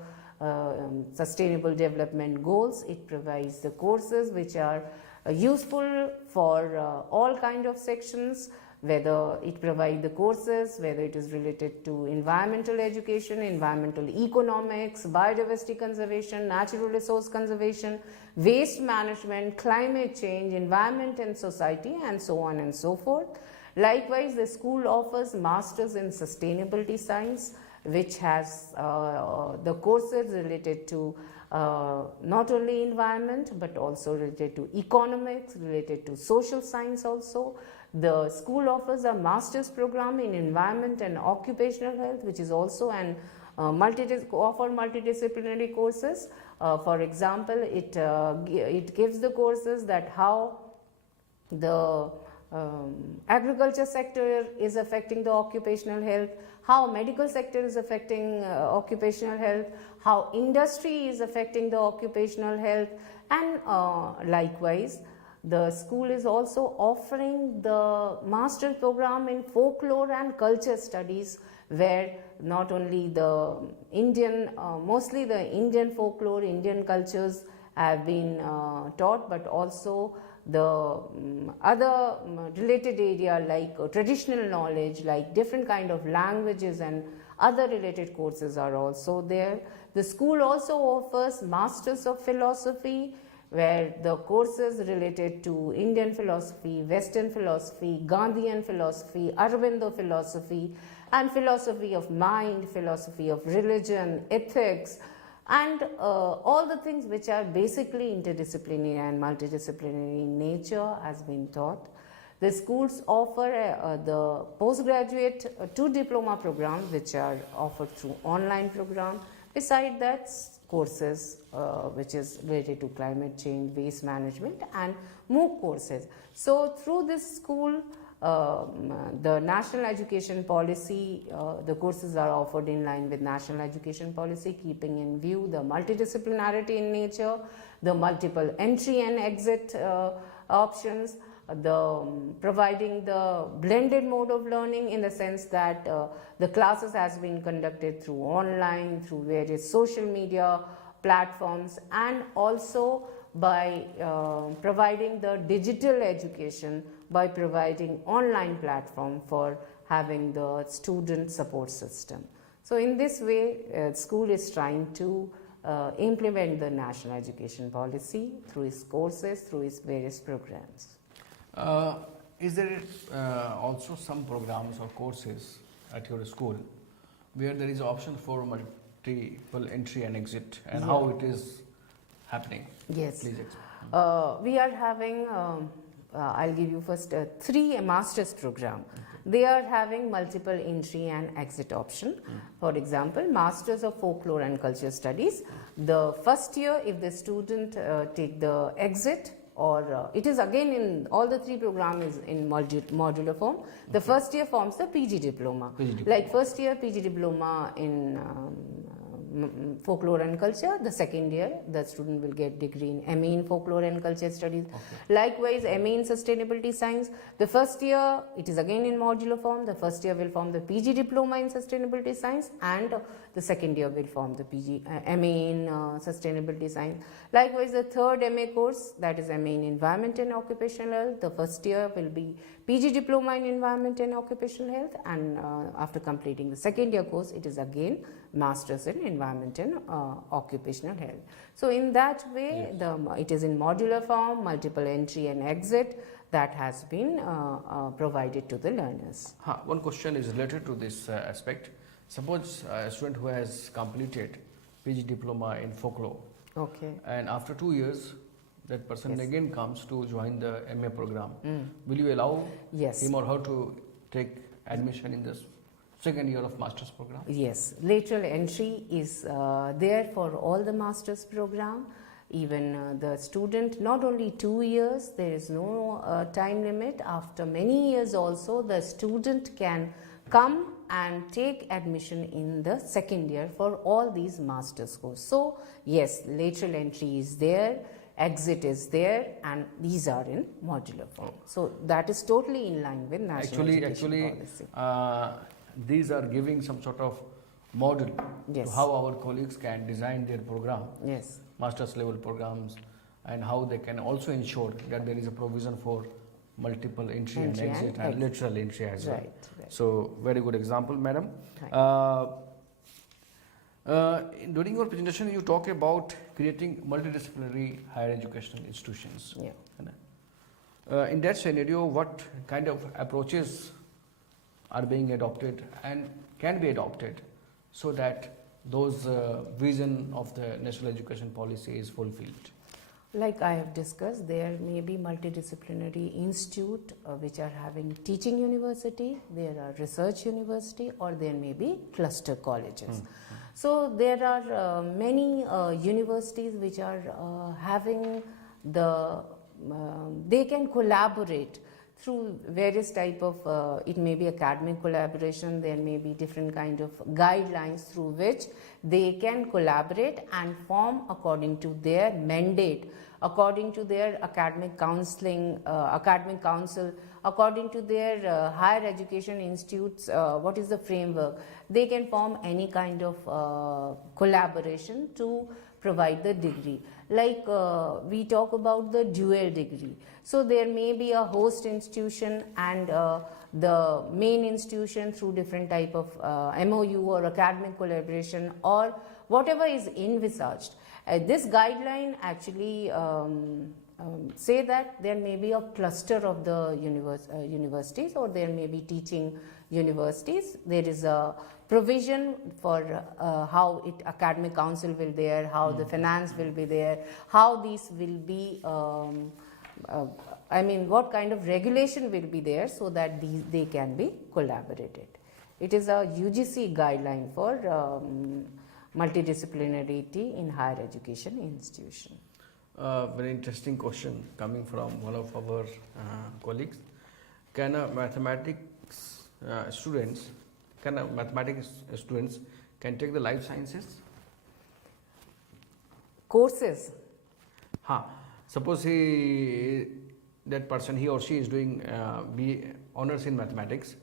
sustainable development goals. It provides the courses which are useful for all kind of sections, whether it provides the courses, whether it is related to environmental education, environmental economics, biodiversity conservation, natural resource conservation, waste management, climate change, environment and society, and so on and so forth. Likewise, the school offers Masters in Sustainability Science, which has the courses related to not only environment but also related to economics, related to social science also. The school offers a master's program in environment and occupational health, which is also an offer multidisciplinary courses. For example, it gives the courses that how the agriculture sector is affecting the occupational health, how medical sector is affecting occupational health, how industry is affecting the occupational health, and likewise the school is also offering the master program in folklore and culture studies, where not only the Indian, mostly the Indian folklore, Indian cultures have been taught, but also the other related area like traditional knowledge, like different kind of languages and other related courses are also there. The school also offers Masters of Philosophy, where the courses related to Indian philosophy, Western philosophy, Gandhian philosophy, Aurobindo philosophy, and philosophy of mind, philosophy of religion, ethics, and all the things which are basically interdisciplinary and multidisciplinary in nature has been taught. The schools offer the postgraduate 2 diploma programs which are offered through online program. Beside that, courses which is related to climate change, waste management, and MOOC courses. So through this school, the national education policy, the courses are offered in line with national education policy, keeping in view the multidisciplinarity in nature, the multiple entry and exit options, the providing the blended mode of learning, in the sense that the classes has been conducted through online, through various social media platforms, and also by providing the digital education, by providing online platform for having the student support system. So in this way, school is trying to implement the national education policy through its courses, through its various programs. Is there also some programs or courses at your school where there is option for multiple entry and exit, and how it is happening? Yes. Please explain. We are having, I'll give you first 3 master's program. Okay. They are having multiple entry and exit option. For example, Masters of Folklore and Culture Studies. The first year, if the student take the exit, or it is again in all the 3 programs is in modular form. The first year forms the PG diploma. Like first year PG diploma in folklore and culture. The second year the student will get degree in MA in folklore and culture studies. Okay. Likewise, MA in sustainability science. The first year it is again in modular form. The first year will form the PG diploma in sustainability science, and the second year will form the MA in sustainability science. Likewise, the third MA course, that is MA in environment and occupational health. The first year will be PG diploma in environment and occupational health, and after completing the second year course, it is again masters in environment and occupational health. So in that way, yes, it is in modular form, multiple entry and exit that has been provided to the learners. One question is related to this aspect. Suppose a student who has completed PG diploma in folklore, okay, and after 2 years that person, yes, again comes to join the MA program. Will you allow, yes, him or her to take admission in this second year of master's program? Yes, lateral entry is there for all the master's program. Even the student, not only 2 years, there is no time limit. After many years also, the student can come and take admission in the second year for all these master's courses. So yes, lateral entry is there, exit is there, and these are in modular form. So that is totally in line with national education policy. These are giving some sort of model, yes, to how our colleagues can design their program, yes, master's level programs, and how they can also ensure that there is a provision for multiple entry and exit and lateral entry as well. Right. So very good example, madam. Right. During your presentation, you talk about creating multidisciplinary higher educational institutions. Yeah. In that scenario, what kind of approaches are being adopted and can be adopted so that those vision of the national education policy is fulfilled? Like I have discussed, there may be multidisciplinary institute which are having teaching university, there are research university, or there may be cluster colleges. So there are many universities which are having the, they can collaborate through various type of, it may be academic collaboration, there may be different kind of guidelines through which they can collaborate and form according to their mandate, according to their academic counseling, academic council, according to their higher education institutes, what is the framework. They can form any kind of collaboration to provide the degree. Like we talk about the dual degree. So there may be a host institution and the main institution through different type of MOU or academic collaboration or whatever is envisaged. This guideline actually say that there may be a cluster of the universities or there may be teaching universities. There is a provision for how it academic council will be there, how the finance will be there, how these will be, I mean what kind of regulation will be there so that they can be collaborated. It is a UGC guideline for multidisciplinarity in higher education institution. Very interesting question coming from one of our colleagues. Can mathematics students can take the life sciences? Courses? Suppose that person, he or she is doing honors in mathematics.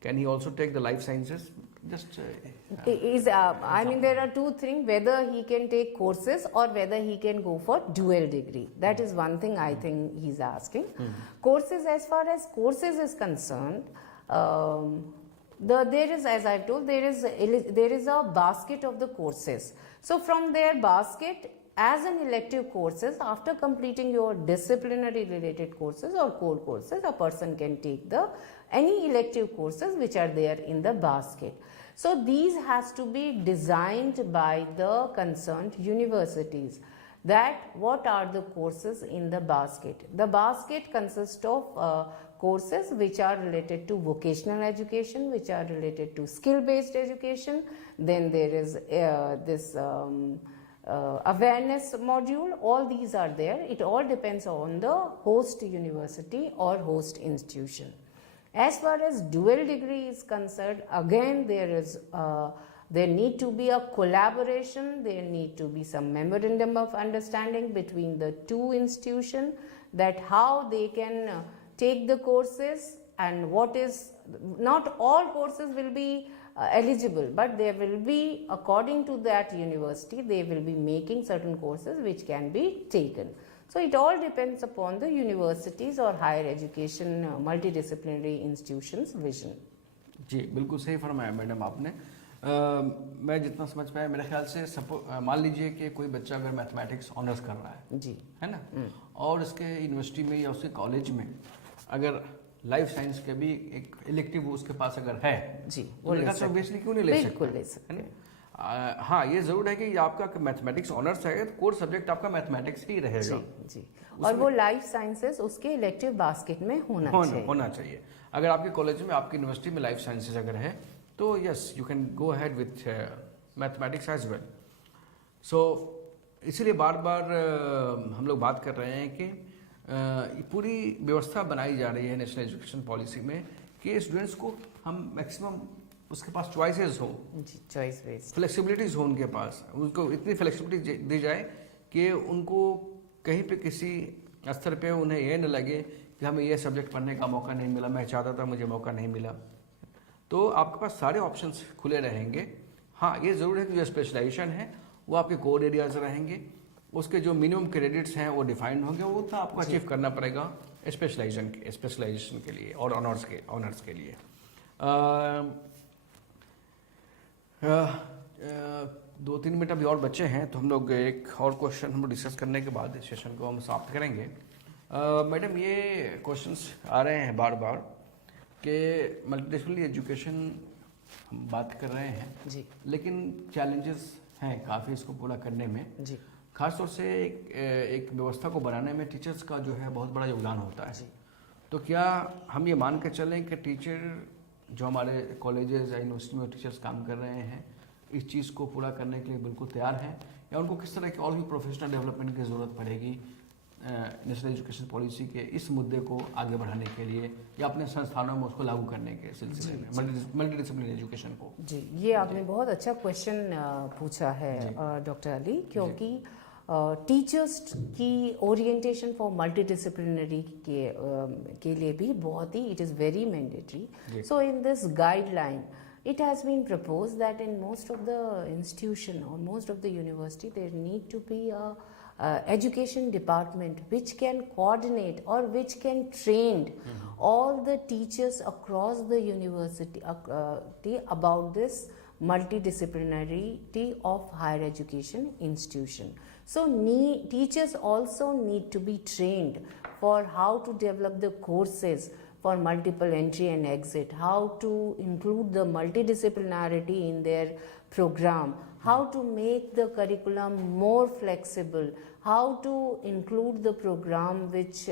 Can he also take the life sciences? Just I mean there are two things, whether he can take courses or whether he can go for dual degree. That is one thing I think he's asking. Courses, as far as courses is concerned, there is, as I've told, there is a basket of the courses. So from their basket, as an elective courses, after completing your disciplinary related courses or core courses, a person can take any elective courses which are there in the basket. So these has to be designed by the concerned universities, that what are the courses in the basket. The basket consists of courses which are related to vocational education, which are related to skill based education. Then there is this awareness module. All these are there. It all depends on the host university or host institution. As far as dual degree is concerned, again there need to be a collaboration, there need to be some memorandum of understanding between the two institutions, that how they can take the courses and what is, not all courses will be eligible, but there will be, according to that university, they will be making certain courses which can be taken. So it all depends upon the universities or higher education multidisciplinary institutions vision. जी बिल्कुल सही फरमाया madam आपने। मैं जितना समझ पाया, मेरे ख्याल से मान लीजिए कि कोई बच्चा अगर मैथमेटिक्स ऑनर्स कर रहा है जी, है ना, और उसके यूनिवर्सिटी में या उसके कॉलेज में अगर लाइफ साइंस के भी एक इलेक्टिव उसके पास अगर है जी, वो ऑब्वियसली क्यों नहीं ले सकते? बिल्कुल ले सकते हैं। हाँ, ये जरूर है कि आपका मैथमेटिक्स ऑनर्स है तो कोर सब्जेक्ट आपका मैथमेटिक्स ही रहेगा। जी, और वो लाइफ साइंसेस उसके इलेक्टिव बास्केट में होना चाहिए। अगर आपके कॉलेज में, आपकी यूनिवर्सिटी में लाइफ साइंसेस अगर है तो yes you can go ahead with mathematics as well. So इसीलिए बार बार हम लोग बात कर रहे हैं कि पूरी व्यवस्था बनाई जा रही है नेशनल एजुकेशन पॉलिसी में कि स्टूडेंट्स को हम मैक्सिमम उसके पास चॉइसेस हो, चॉइस बेस्ड फ्लेक्सिबिलिटीज हो उनके पास, उनको इतनी फ्लेक्सिबिलिटी दी जाए कि उनको कहीं पे किसी स्तर पे उन्हें ये न लगे कि हमें ये सब्जेक्ट पढ़ने का मौका नहीं मिला, मैं चाहता था मुझे मौका नहीं मिला। तो आपके पास सारे ऑप्शंस खुले रहेंगे। हाँ, ये ज़रूर है कि जो स्पेशलाइजेशन है वो आपके कोर एरियाज रहेंगे, उसके जो मिनिमम क्रेडिट्स हैं वो डिफाइंड होंगे, वो तो आपको अचीव करना पड़ेगा स्पेशलाइजेशन के लिए और ऑनर्स के लिए। 2-3 मिनट अभी और बचे हैं तो हम लोग एक और क्वेश्चन हम लोग डिस्कस करने के बाद इस सेशन को हम समाप्त करेंगे। मैडम, ये क्वेश्चंस आ रहे हैं बार बार कि मल्टीडिसिप्लिनरी एजुकेशन हम बात कर रहे हैं जी लेकिन चैलेंजेस हैं काफ़ी इसको पूरा करने में। जी खास तौर से एक व्यवस्था को बनाने में टीचर्स का जो है बहुत बड़ा योगदान होता है। जी तो क्या हम ये मान के चलें कि टीचर जो हमारे कॉलेजेस या यूनिवर्सिटी में टीचर्स काम कर रहे हैं इस चीज़ को पूरा करने के लिए बिल्कुल तैयार हैं, या उनको किस तरह की और भी प्रोफेशनल डेवलपमेंट की ज़रूरत पड़ेगी नेशनल एजुकेशन पॉलिसी के इस मुद्दे को आगे बढ़ाने के लिए या अपने संस्थानों में उसको लागू करने के सिलसिले में मल्टी डिसिप्लिनरी एजुकेशन को? जी, ये आपने बहुत अच्छा क्वेश्चन पूछा है डॉक्टर अली, क्योंकि टीचर्स की ओरिएंटेशन फॉर मल्टी डिसिप्लिनरी के लिए भी बहुत ही it is very mandatory. So in this guideline it has been proposed that in most of the institution or most of the university there need to be a education department which can coordinate or which can train all the teachers across the university about this multidisciplinarity of higher education institution. So teachers also need to be trained for how to develop the courses for multiple entry and exit, how to include the multidisciplinarity in their program, how to make the curriculum more flexible, how to include the program which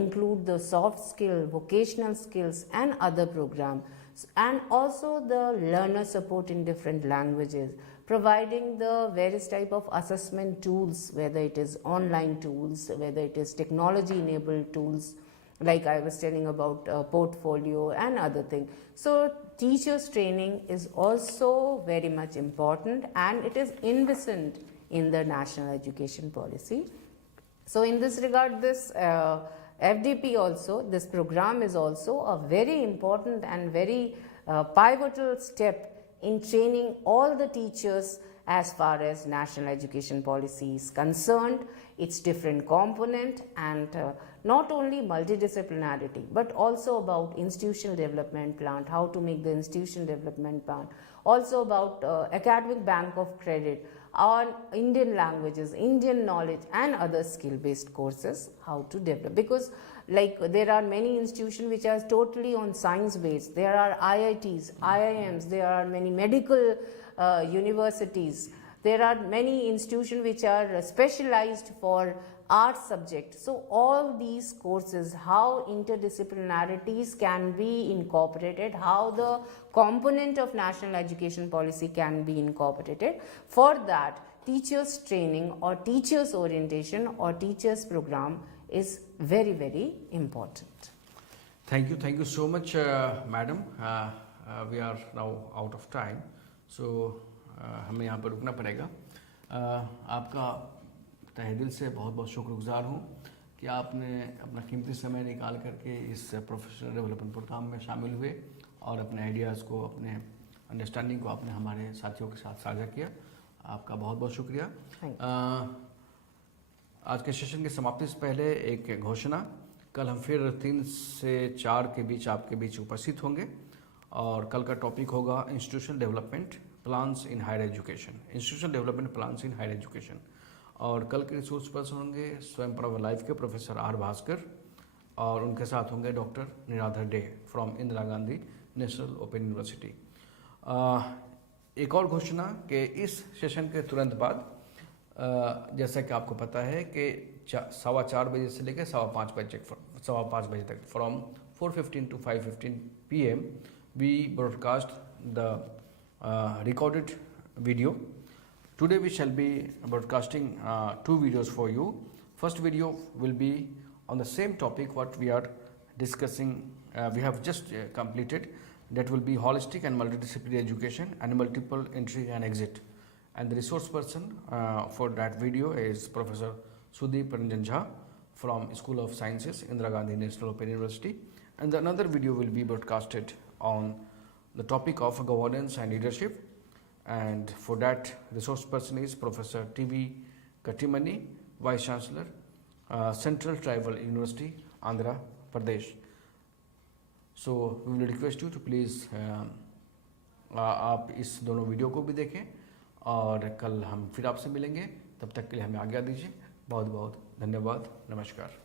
include the soft skill, vocational skills and other programs, and also the learner support in different languages, providing the various type of assessment tools, whether it is online tools, whether it is technology enabled tools, like I was telling about portfolio and other things. So teachers training is also very much important and it is envisioned in the national education policy. So in this regard, this FDP also, this program is also a very important and very pivotal step in training all the teachers as far as national education policy is concerned, its different component, and not only multidisciplinarity but also about institutional development plan, how to make the institutional development plan, also about academic bank of credit on Indian languages, Indian knowledge and other skill based courses, how to develop, because like there are many institutions which are totally on science based, there are IITs, IIMs, there are many medical universities, there are many institutions which are specialized for art subject. So all these courses, how interdisciplinarities can be incorporated, how the component of national education policy can be incorporated. For that, teachers training or teachers orientation or teachers program is very, very important. Thank you so much, madam. We are now out of time, so हमें यहाँ पर रुकना पड़ेगा. आपका तहे दिल से बहुत बहुत शुक्रगुजार हूँ कि आपने अपना कीमती समय निकाल करके इस प्रोफेशनल डेवलपमेंट प्रोग्राम में शामिल हुए और अपने आइडियाज़ को, अपने अंडरस्टैंडिंग को आपने हमारे साथियों के साथ साझा किया. आपका बहुत बहुत शुक्रिया. आज के सेशन की समाप्ति से पहले एक घोषणा. कल हम फिर 3 से 4 के बीच आपके बीच उपस्थित होंगे और कल का टॉपिक होगा institutional development plans in higher education, institutional development plans in higher education. और कल के रिसोर्स पर्सन होंगे स्वयं प्रभा लाइफ के प्रोफेसर आर भास्कर और उनके साथ होंगे doctor Niradhar Dey from Indira Gandhi national open university. एक और घोषणा कि इस सेशन के तुरंत बाद जैसा कि आपको पता है कि 4:15 बजे से लेकर 5:15 बजे तक from 4:15 to 5:15 PM we broadcast the recorded video. Today we shall be broadcasting 2 videos for you. First video will be on the same topic what we are discussing, we have just completed, that will be holistic and multidisciplinary education and multiple entry and exit. And the resource person for that video is Professor Sudeep Ranjan Shah from School of Sciences, Indira Gandhi National Open University. And another video will be broadcasted on the topic of governance and leadership. And for that, resource person is Professor T.V. Katimani, Vice Chancellor, Central Tribal University, Andhra Pradesh. So we will request you to please आप इस दोनों video को भी देखें और कल हम फिर आपसे मिलेंगे. तब तक के लिए हमें आज्ञा दीजिए. बहुत बहुत धन्यवाद. नमस्कार.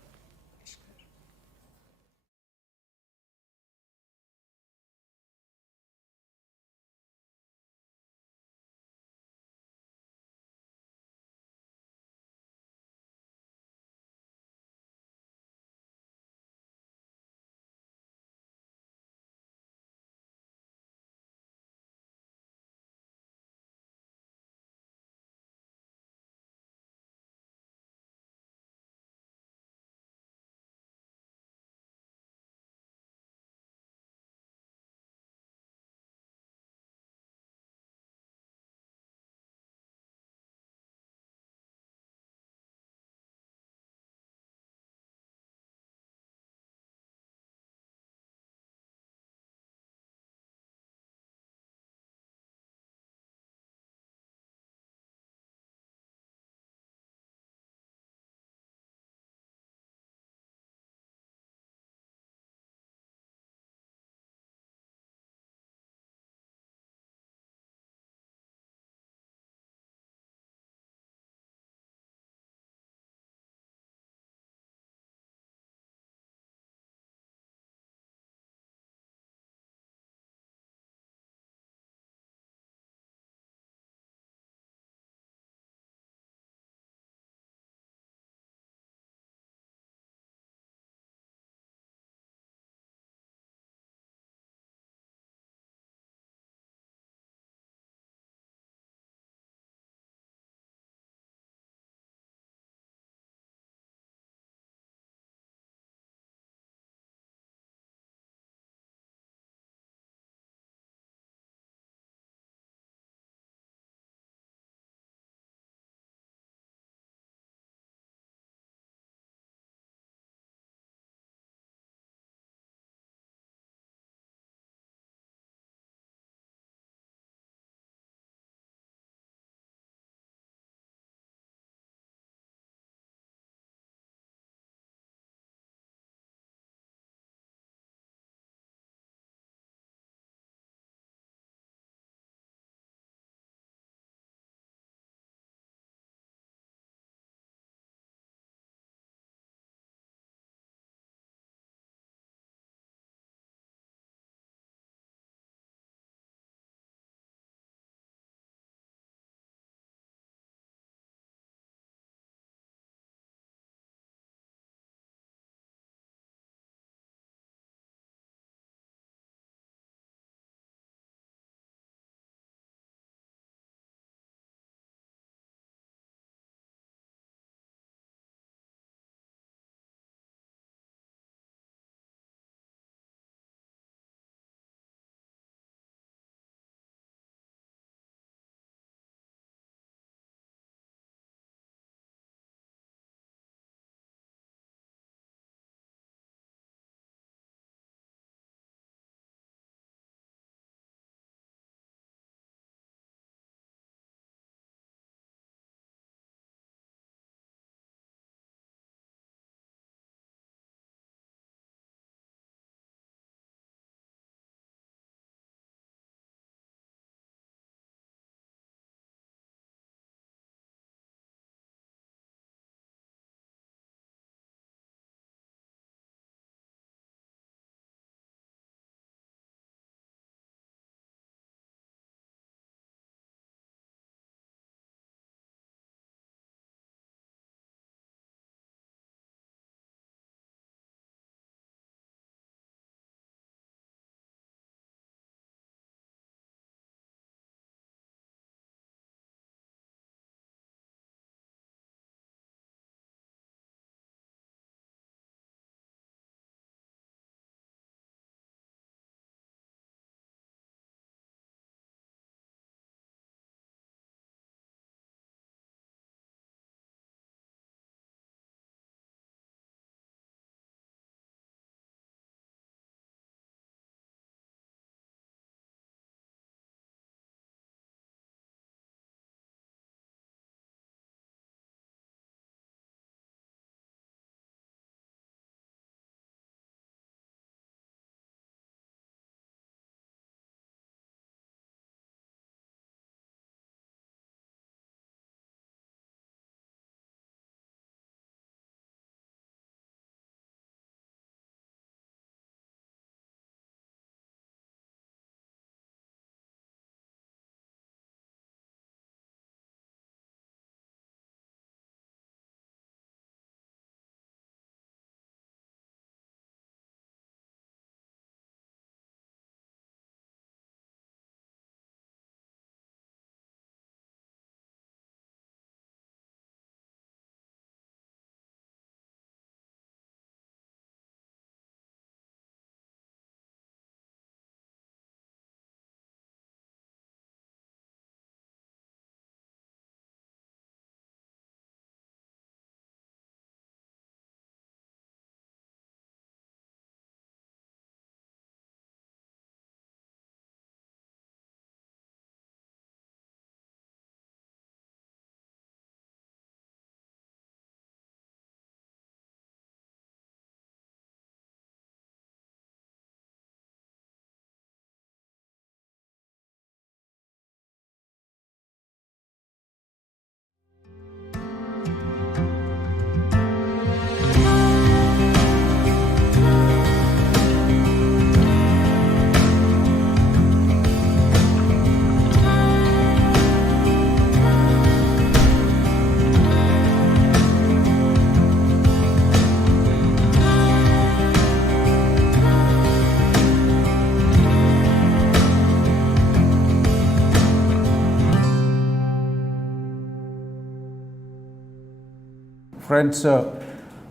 Friends,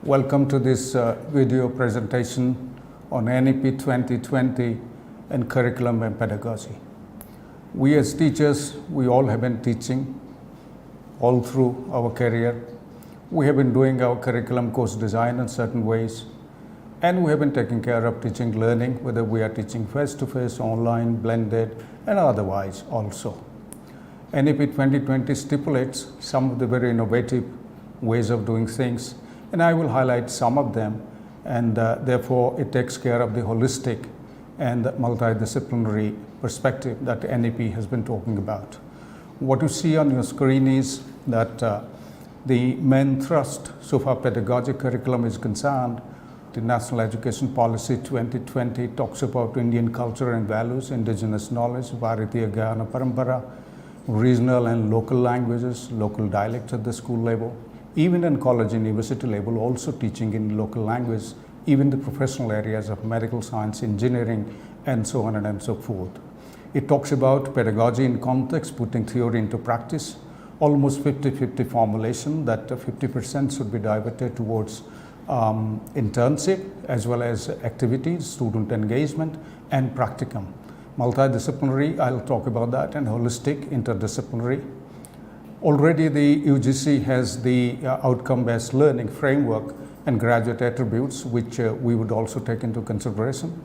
welcome to this video presentation on NEP 2020 and curriculum and pedagogy. We as teachers, we all have been teaching all through our career. We have been doing our curriculum course design in certain ways, and we have been taking care of teaching learning, whether we are teaching face-to-face, online, blended, and otherwise also. NEP 2020 stipulates some of the very innovative ways of doing things, and I will highlight some of them, and therefore it takes care of the holistic and multidisciplinary perspective that NEP has been talking about. What you see on your screen is that the main thrust so far pedagogic curriculum is concerned. The National Education Policy 2020 talks about Indian culture and values, indigenous knowledge, Bharatiya Gyana Parampara, regional and local languages, local dialects at the school level, even in college and university level, also teaching in local language, even the professional areas of medical science, engineering, and so on and so forth. It talks about pedagogy in context, putting theory into practice, almost 50-50 formulation that 50% should be diverted towards internship as well as activities, student engagement, and practicum. Multidisciplinary, I'll talk about that, and holistic, interdisciplinary. Already the UGC has the outcome-based learning framework and graduate attributes, which we would also take into consideration.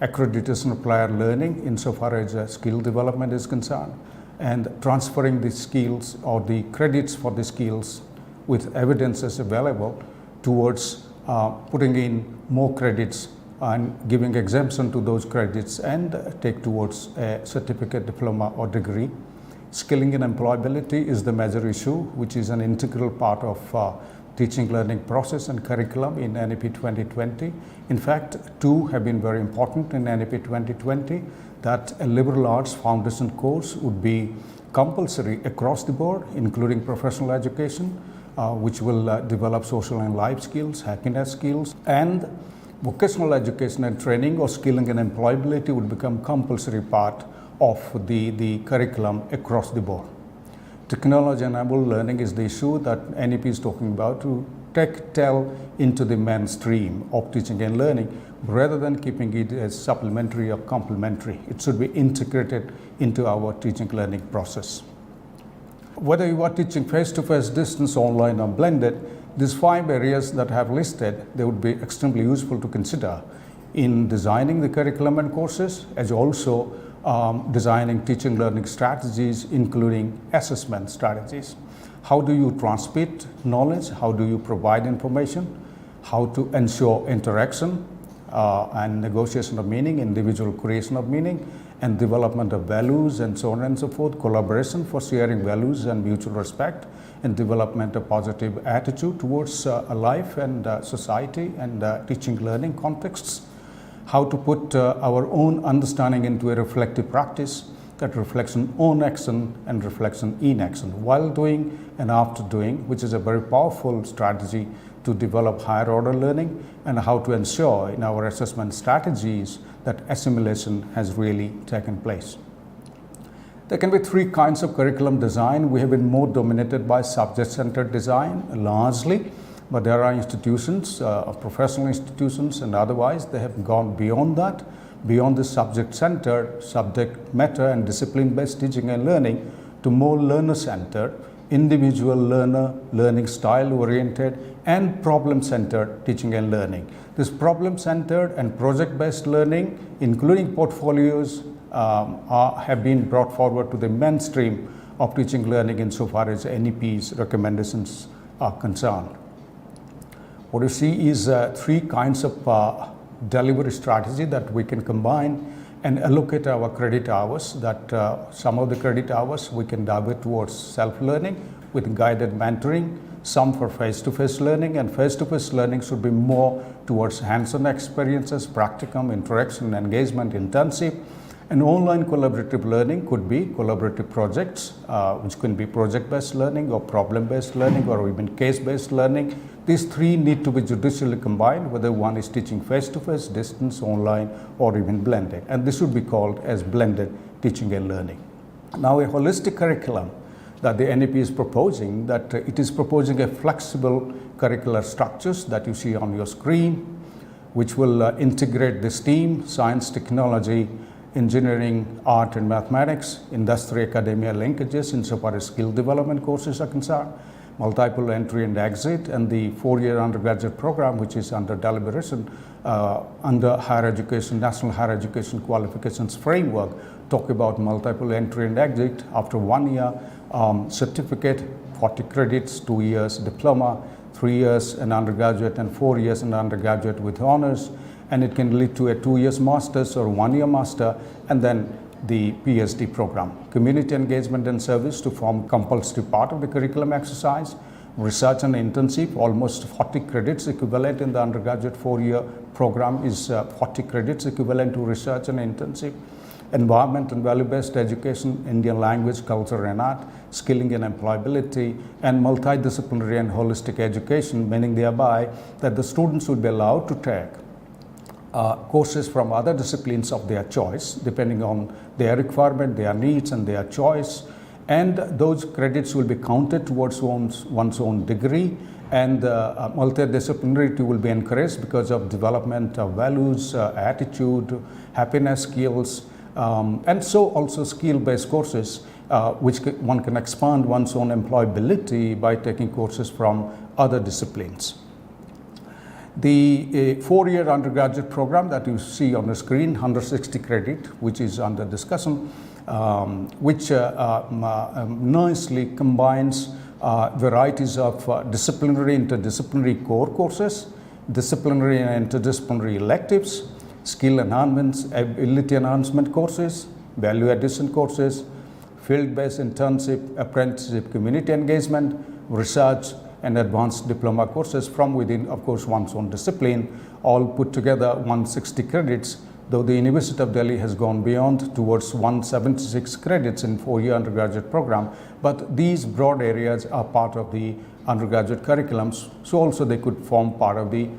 Accreditation of prior learning insofar as skill development is concerned, and transferring the skills or the credits for the skills with evidences available towards putting in more credits and giving exemption to those credits and take towards a certificate, diploma, or degree. Skilling and employability is the major issue, which is an integral part of teaching learning process and curriculum in NEP 2020. In fact, two have been very important in NEP 2020, that a liberal arts foundation course would be compulsory across the board, including professional education, which will develop social and life skills, happiness skills, and vocational education and training or skilling and employability would become compulsory part of the curriculum across the board. Technology-enabled learning is the issue that NEP is talking about, to tell into the mainstream of teaching and learning, rather than keeping it as supplementary or complementary. It should be integrated into our teaching learning process. Whether you are teaching face-to-face, distance, online, or blended, these 5 areas that I have listed, they would be extremely useful to consider in designing the curriculum and courses, as also designing teaching learning strategies, including assessment strategies. How do you transmit knowledge? How do you provide information? How to ensure interaction and negotiation of meaning, individual creation of meaning, and development of values, and so on and so forth, collaboration for sharing values and mutual respect, and development of positive attitude towards life and society and teaching learning contexts. How to put our own understanding into a reflective practice that reflects on own action and reflection in action, while doing and after doing, which is a very powerful strategy to develop higher order learning, and how to ensure in our assessment strategies that assimilation has really taken place. There can be 3 kinds of curriculum design. We have been more dominated by subject-centered design largely, but there are institutions, professional institutions and otherwise, they have gone beyond that, beyond the subject-centered, subject matter and discipline-based teaching and learning, to more learner-centered, individual learner, learning style-oriented, and problem-centered teaching and learning. This problem-centered and project-based learning, including portfolios, have been brought forward to the mainstream of teaching learning insofar as NEP's recommendations are concerned. What you see is 3 kinds of delivery strategy that we can combine and allocate our credit hours, that some of the credit hours we can divert towards self-learning with guided mentoring, some for face-to-face learning, and face-to-face learning should be more towards hands-on experiences, practicum, interaction, engagement, internship, and online collaborative learning could be collaborative projects, which can be project-based learning or problem-based learning or even case-based learning. These 3 need to be judiciously combined, whether one is teaching face-to-face, distance, online, or even blended. And this should be called as blended teaching and learning. Now, a holistic curriculum that the NEP is proposing, that it is proposing a flexible curricular structures that you see on your screen, which will integrate the STEAM, science, technology, engineering, art and mathematics, industry, academia linkages insofar as skill development courses are concerned, multiple entry and exit, and the 4-year undergraduate program, which is under deliberation under higher education, National Higher Education Qualifications Framework, talk about multiple entry and exit after 1 year certificate, 40 credits, 2 years diploma, 3 years an undergraduate and 4 years an undergraduate with honors, and it can lead to a 2 years master's or 1 year master, and then the PhD program. Community engagement and service to form compulsory part of the curriculum exercise. Research and internship, almost 40 credits equivalent in the undergraduate 4-year program is 40 credits equivalent to research and internship. Environment and value-based education, Indian language, culture and art, skilling and employability, and multidisciplinary and holistic education, meaning thereby that the students would be allowed to take courses from other disciplines of their choice, depending on their requirement, their needs and their choice, and those credits will be counted towards one's own degree, and multidisciplinarity will be encouraged because of development of values, attitude, happiness skills, and so also skill-based courses which one can expand one's own employability by taking courses from other disciplines. The 4-year undergraduate program that you see on the screen, 160 credit, which is under discussion, which nicely combines varieties of disciplinary, interdisciplinary core courses, disciplinary and interdisciplinary electives, skill enhancements, ability enhancement courses, value addition courses, field-based internship, apprenticeship, community engagement, research, and advanced diploma courses from within, of course, one's own discipline, all put together 160 credits, though the University of Delhi has gone beyond towards 176 credits in 4-year undergraduate program. But these broad areas are part of the undergraduate curriculums, so also they could form part of the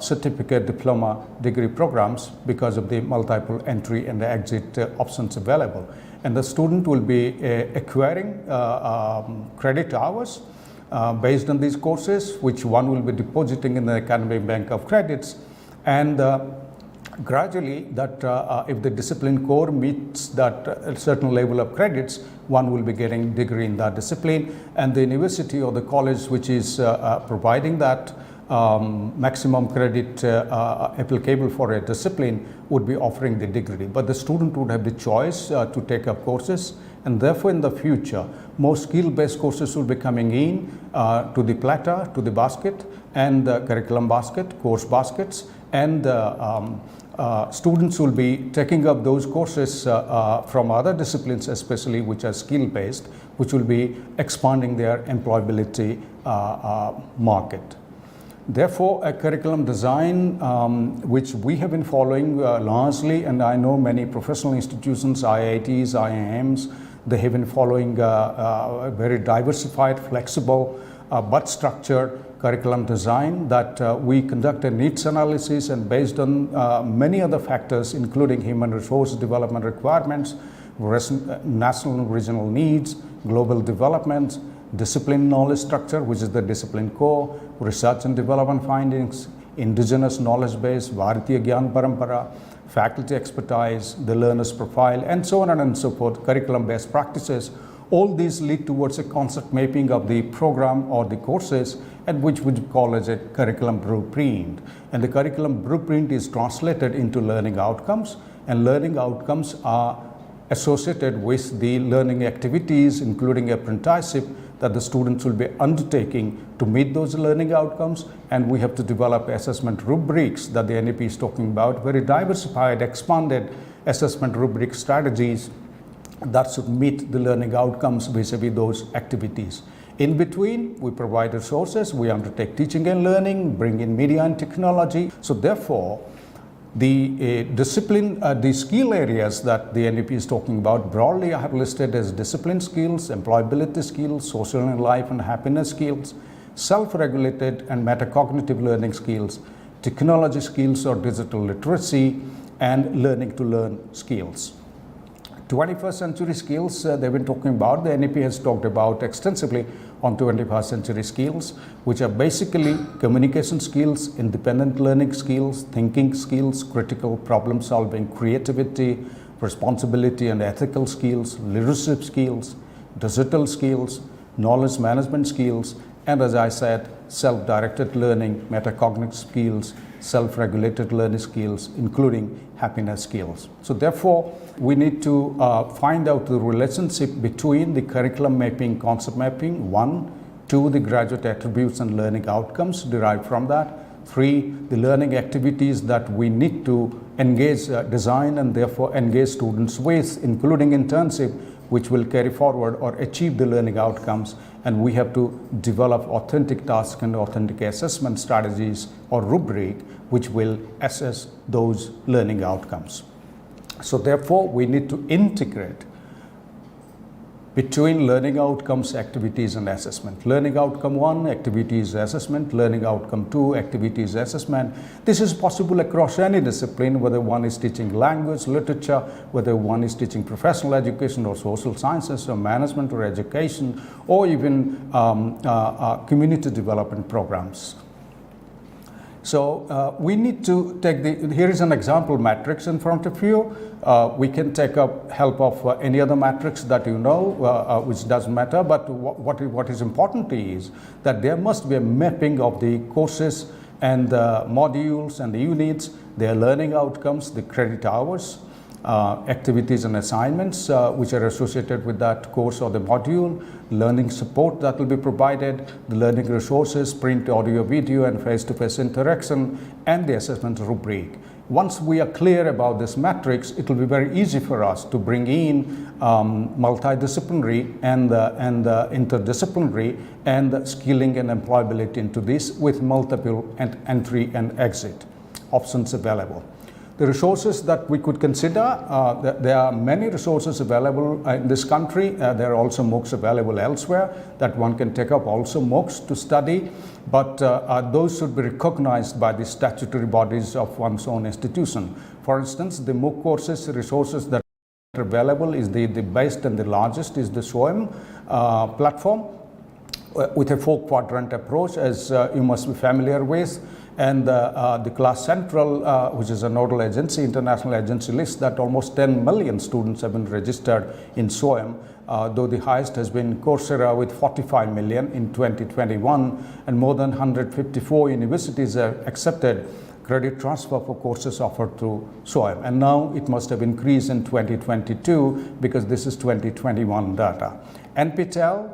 certificate, diploma, degree programs because of the multiple entry and exit options available. And the student will be acquiring credit hours based on these courses, which one will be depositing in the academic bank of credits, and gradually that if the discipline core meets that certain level of credits, one will be getting degree in that discipline, and the university or the college which is providing that maximum credit applicable for a discipline would be offering the degree, but the student would have the choice to take up courses, and therefore in the future more skill-based courses will be coming in to the platter, to the basket, and the curriculum basket, course baskets, and students will be taking up those courses from other disciplines, especially which are skill-based, which will be expanding their employability market. Therefore, a curriculum design which we have been following largely, and I know many professional institutions, IITs, IIMs, they have been following very diversified, flexible, but structured curriculum design that we conduct a needs analysis, and based on many other factors, including human resource development requirements, national and regional needs, global developments, discipline knowledge structure, which is the discipline core, research and development findings, indigenous knowledge base, Bharatiya Gyan Parampara, faculty expertise, the learner's profile, and so on and so forth, curriculum based practices. All these lead towards a concept mapping of the program or the courses, and which we call as a curriculum blueprint. And the curriculum blueprint is translated into learning outcomes, and learning outcomes are associated with the learning activities, including apprenticeship, that the students will be undertaking to meet those learning outcomes. And we have to develop assessment rubrics that the NEP is talking about, very diversified, expanded assessment rubric strategies that should meet the learning outcomes vis-a-vis those activities. In between, we provide resources, we undertake teaching and learning, bring in media and technology. So therefore, the discipline, the skill areas that the NEP is talking about broadly I have listed as discipline skills, employability skills, social and life and happiness skills, self-regulated and metacognitive learning skills, technology skills or digital literacy, and learning to learn skills. 21st century skills they've been talking about. The NEP has talked about extensively on 21st century skills, which are basically communication skills, independent learning skills, thinking skills, critical problem solving, creativity, responsibility and ethical skills, leadership skills, digital skills, knowledge management skills, and as I said, self-directed learning, metacognitive skills, self-regulated learning skills, including happiness skills. So therefore, we need to find out the relationship between the curriculum mapping, concept mapping, 1, 2, the graduate attributes and learning outcomes derived from that, 3, the learning activities that we need to engage, design and therefore engage students with, including internship, which will carry forward or achieve the learning outcomes, and we have to develop authentic task and authentic assessment strategies or rubric which will assess those learning outcomes. So therefore, we need to integrate between learning outcomes, activities and assessment. Learning outcome 1, activities assessment. Learning outcome 2, activities assessment. This is possible across any discipline, whether one is teaching language, literature, whether one is teaching professional education or social sciences or management or education, or even community development programs. So we need to take here is an example matrix in front of you. We can take up help of any other matrix that you know, which doesn't matter, but what is important is that there must be a mapping of the courses and the modules and the units, their learning outcomes, the credit hours, activities and assignments which are associated with that course or the module, learning support that will be provided, the learning resources, print, audio, video and face-to-face interaction, and the assessment rubric. Once we are clear about this matrix, it will be very easy for us to bring in multidisciplinary and interdisciplinary and skilling and employability into this with multiple entry and exit options available. The resources that we could consider, there are many resources available in this country. There are also MOOCs available elsewhere that one can take up also MOOCs to study, but those should be recognized by the statutory bodies of one's own institution. For instance, the MOOC courses resources that are available is the best and the largest is the SOEM platform with a 4-quadrant approach, as you must be familiar with. And the Class Central, which is a nodal agency, international agency, lists that almost 10 million students have been registered in SOEM, though the highest has been Coursera with 45 million in 2021, and more than 154 universities have accepted credit transfer for courses offered through SOEM. And now it must have increased in 2022 because this is 2021 data. NPTEL,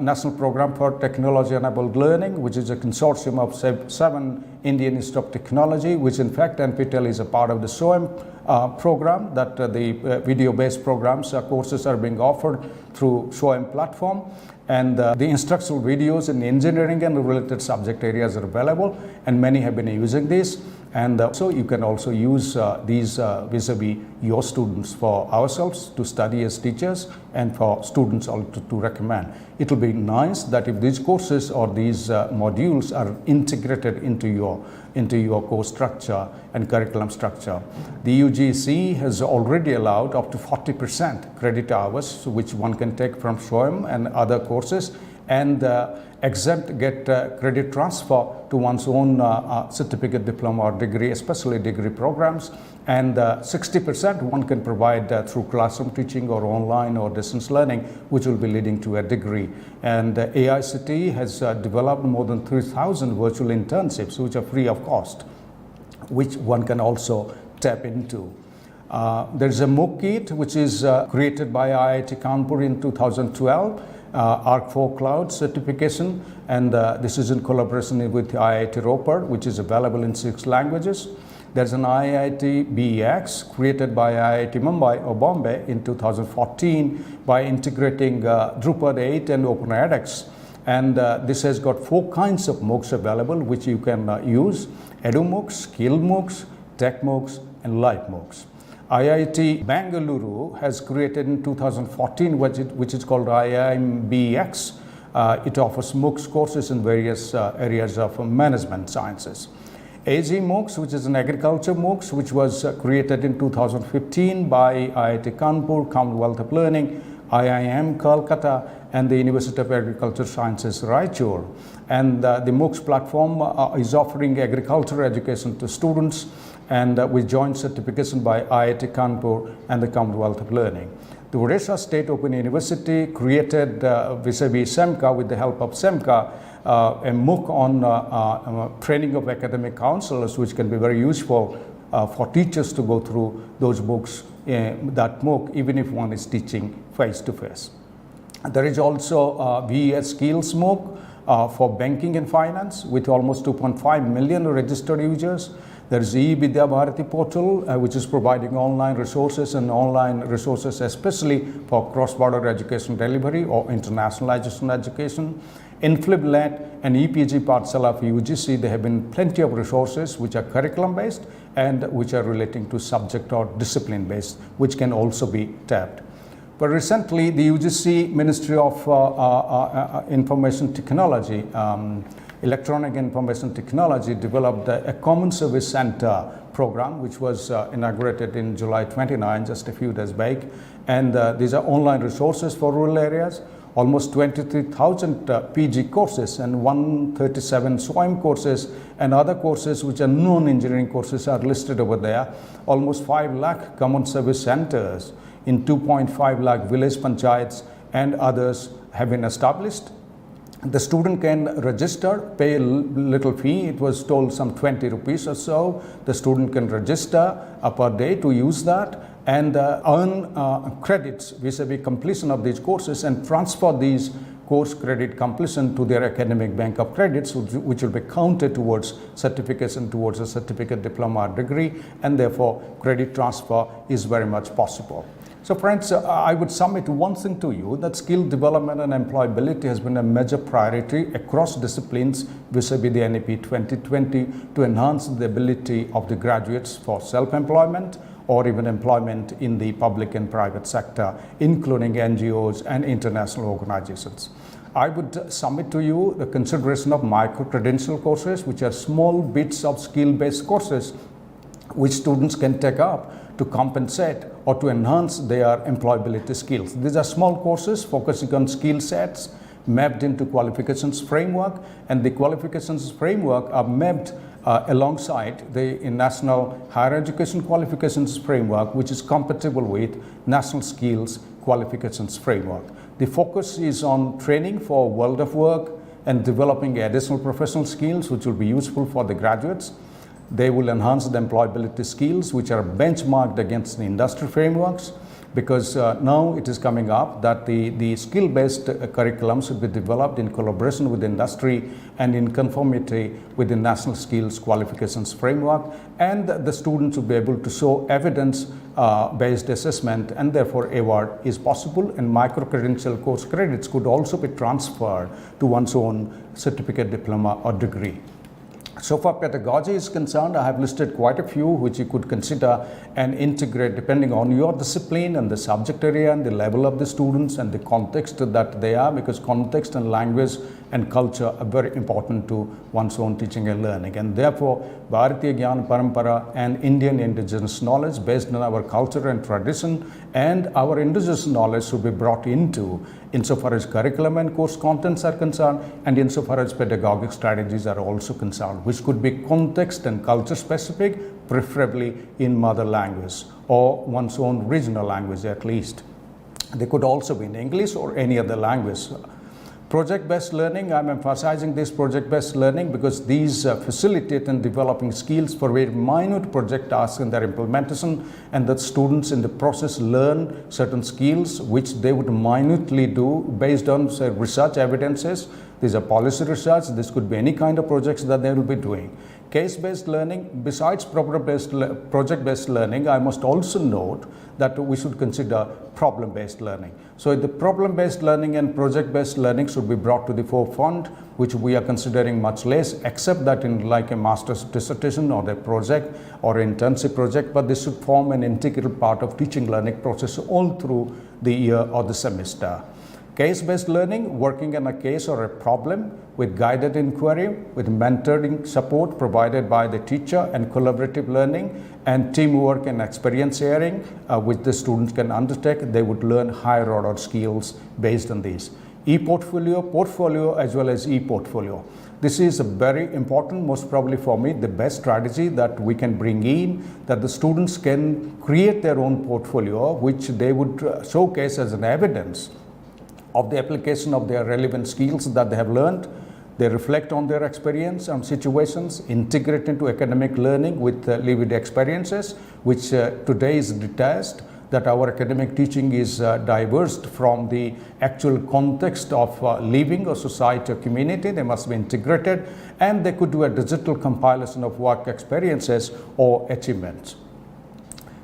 National Program for Technology-Enabled Learning, which is a consortium of 7 Indian Institute of Technology, which in fact NPTEL is a part of the SOEM program, that the video-based programs, courses are being offered through SOEM platform. And the instructional videos in engineering and related subject areas are available, and many have been using this. And so you can also use these vis-a-vis your students for ourselves to study as teachers and for students also to recommend. It will be nice that if these courses or these modules are integrated into your course structure and curriculum structure. The UGC has already allowed up to 40% credit hours, which one can take from SOEM and other courses, and get credit transfer to one's own certificate, diploma or degree, especially degree programs, and 60% one can provide through classroom teaching or online or distance learning, which will be leading to a degree. And AICTE has developed more than 3,000 virtual internships which are free of cost, which one can also tap into. There is a MOOC kit which is created by IIT Kanpur in 2012, ARC4 Cloud certification, and this is in collaboration with IIT Ropar, which is available in 6 languages. There's an IIT BEX created by IIT Mumbai or Bombay in 2014 by integrating Drupal 8 and OpenEdX. And this has got 4 kinds of MOOCs available which you can use: Edu MOOCs, Skill MOOCs, Tech MOOCs, and Live MOOCs. IIT Bangalore has created in 2014 which is called IIMBX. It offers MOOCs courses in various areas of management sciences. AG MOOCs, which is an agriculture MOOCs, which was created in 2015 by IIT Kanpur, Commonwealth of Learning, IIM Kolkata, and the University of Agriculture Sciences, Raichur. And the MOOCs platform is offering agricultural education to students, and with joint certification by IIT Kanpur and the Commonwealth of Learning. The Odisha State Open University created vis-a-vis SEMCA, with the help of SEMCA, a MOOC on training of academic counselors, which can be very useful for teachers to go through those books, that MOOC, even if one is teaching face-to-face. There is also VES Skills MOOC for banking and finance, with almost 2.5 million registered users. There is e-Vidya Bharati portal, which is providing online resources especially for cross-border education delivery or internationalization education. InflibNet and EPG Pathshala for UGC, there have been plenty of resources which are curriculum-based and which are relating to subject or discipline-based, which can also be tapped. But recently, the UGC Ministry of Information Technology, Electronic Information Technology, developed a Common Service Center program, which was inaugurated in July 29, just a few days back. And these are online resources for rural areas. Almost 23,000 PG courses and 137 SWAYM courses and other courses which are non-engineering courses are listed over there. Almost 5 lakh common service centers in 2.5 lakh village panchayats and others have been established. The student can register, pay a little fee. It was told some 20 rupees or so. The student can register per day to use that and earn credits vis-a-vis completion of these courses and transfer these course credit completion to their academic bank of credits, which will be counted towards certification, towards a certificate, diploma, or degree, and therefore credit transfer is very much possible. So friends, I would sum it one thing to you, that skill development and employability has been a major priority across disciplines vis-a-vis the NEP 2020 to enhance the ability of the graduates for self-employment or even employment in the public and private sector, including NGOs and international organizations. I would submit to you the consideration of micro-credential courses, which are small bits of skill-based courses which students can take up to compensate or to enhance their employability skills. These are small courses focusing on skill sets mapped into qualifications framework, and the qualifications framework are mapped alongside the National Higher Education Qualifications Framework, which is compatible with National Skills Qualifications Framework. The focus is on training for world of work and developing additional professional skills which will be useful for the graduates. They will enhance the employability skills which are benchmarked against the industry frameworks, because now it is coming up that the skill-based curriculum should be developed in collaboration with industry and in conformity with the National Skills Qualifications Framework, and the students will be able to show evidence-based assessment, and therefore award is possible, and micro-credential course credits could also be transferred to one's own certificate, diploma or degree. So far pedagogy is concerned, I have listed quite a few which you could consider and integrate depending on your discipline and the subject area and the level of the students and the context that they are, because context and language and culture are very important to one's own teaching and learning. And therefore, Bharatiya Gyan Parampara and Indian indigenous knowledge based on our culture and tradition and our indigenous knowledge should be brought into insofar as curriculum and course contents are concerned, and insofar as pedagogic strategies are also concerned, which could be context and culture specific, preferably in mother language or one's own regional language at least. They could also be in English or any other language. Project-based learning, I'm emphasizing this project-based learning because these facilitate in developing skills for very minute project tasks and their implementation, and that students in the process learn certain skills which they would minutely do based on, say, research evidences. These are policy research, this could be any kind of projects that they will be doing. Case-based learning, besides project-based learning, I must also note that we should consider problem-based learning. So the problem-based learning and project-based learning should be brought to the forefront, which we are considering much less, except that in like a master's dissertation or a project or internship project, but this should form an integral part of teaching learning process all through the year or the semester. Case-based learning, working on a case or a problem with guided inquiry, with mentoring support provided by the teacher, and collaborative learning and teamwork and experience sharing, which the students can undertake. They would learn higher order skills based on these. E-portfolio, portfolio as well as e-portfolio. This is a very important, most probably for me, the best strategy that we can bring in, that the students can create their own portfolio, which they would showcase as an evidence of the application of their relevant skills that they have learned. They reflect on their experience and situations, integrate into academic learning with lived experiences, which today is detached, that our academic teaching is diverse from the actual context of living a society or community. They must be integrated, and they could do a digital compilation of work experiences or achievements.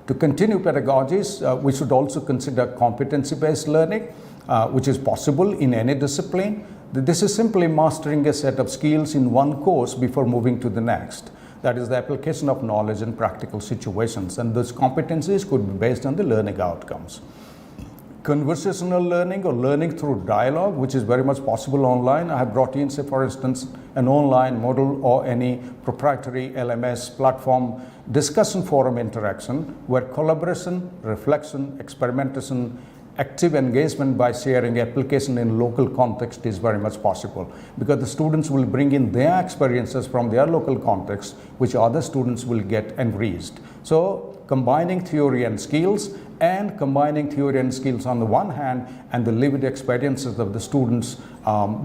To continue pedagogies, we should also consider competency-based learning, which is possible in any discipline. This is simply mastering a set of skills in one course before moving to the next. That is the application of knowledge in practical situations, and those competencies could be based on the learning outcomes. Conversational learning or learning through dialogue, which is very much possible online. I have brought in, say for instance, an online model or any proprietary LMS platform discussion forum interaction where collaboration, reflection, experimentation, active engagement by sharing application in local context is very much possible, because the students will bring in their experiences from their local context, which other students will get enriched. So combining theory and skills, and combining theory and skills on the one hand and the lived experiences of the students,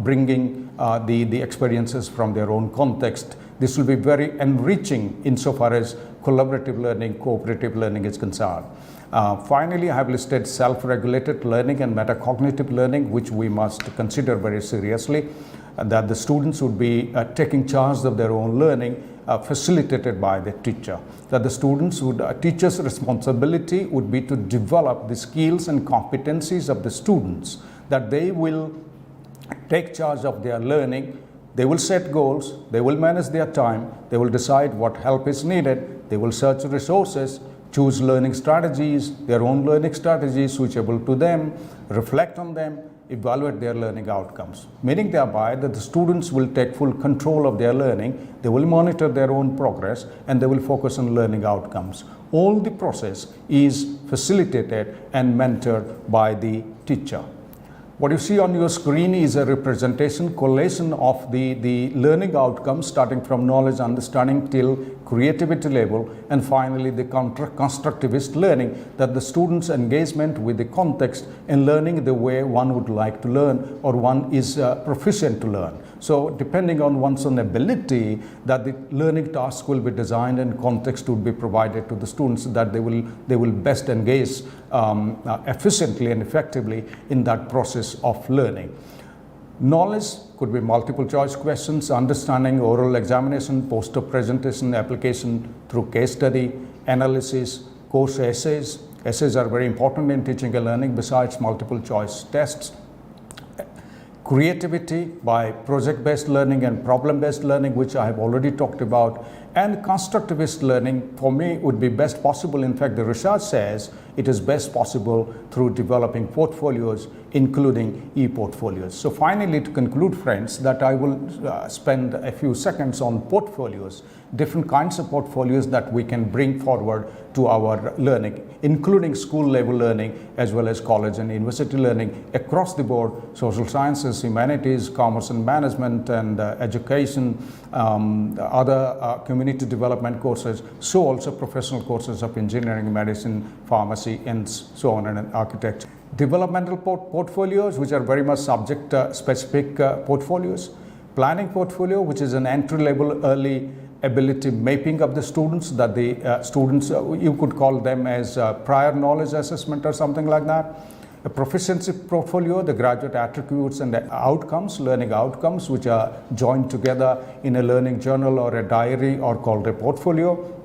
bringing the experiences from their own context. This will be very enriching insofar as collaborative learning, cooperative learning is concerned. Finally, I have listed self-regulated learning and metacognitive learning, which we must consider very seriously, that the students would be taking charge of their own learning, facilitated by the teacher. That the students would, teacher's responsibility would be to develop the skills and competencies of the students, that they will take charge of their learning. They will set goals, they will manage their time, they will decide what help is needed, they will search resources, choose learning strategies, their own learning strategies suitable to them, reflect on them, evaluate their learning outcomes. Meaning thereby that the students will take full control of their learning, they will monitor their own progress, and they will focus on learning outcomes. All the process is facilitated and mentored by the teacher. What you see on your screen is a representation, collation of the learning outcomes, starting from knowledge, understanding till creativity level, and finally the constructivist learning, that the students' engagement with the context and learning the way one would like to learn or one is proficient to learn. So depending on one's own ability, that the learning task will be designed and context would be provided to the students, so that they will best engage efficiently and effectively in that process of learning. Knowledge could be multiple choice questions, understanding, oral examination, poster presentation, application through case study, analysis, course essays. Essays are very important in teaching and learning besides multiple choice tests. Creativity by project-based learning and problem-based learning, which I have already talked about. And constructivist learning, for me, would be best possible. In fact, the research says it is best possible through developing portfolios, including e-portfolios. So finally, to conclude, friends, that I will spend a few seconds on portfolios, different kinds of portfolios that we can bring forward to our learning, including school level learning as well as college and university learning across the board: social sciences, humanities, commerce and management, and education, other community development courses, so also professional courses of engineering, medicine, pharmacy, and so on, and architecture. Developmental portfolios, which are very much subject specific portfolios. Planning portfolio, which is an entry level early ability mapping of the students, that the students, you could call them as prior knowledge assessment or something like that. A proficiency portfolio, the graduate attributes and the outcomes, learning outcomes, which are joined together in a learning journal or a diary or called a portfolio.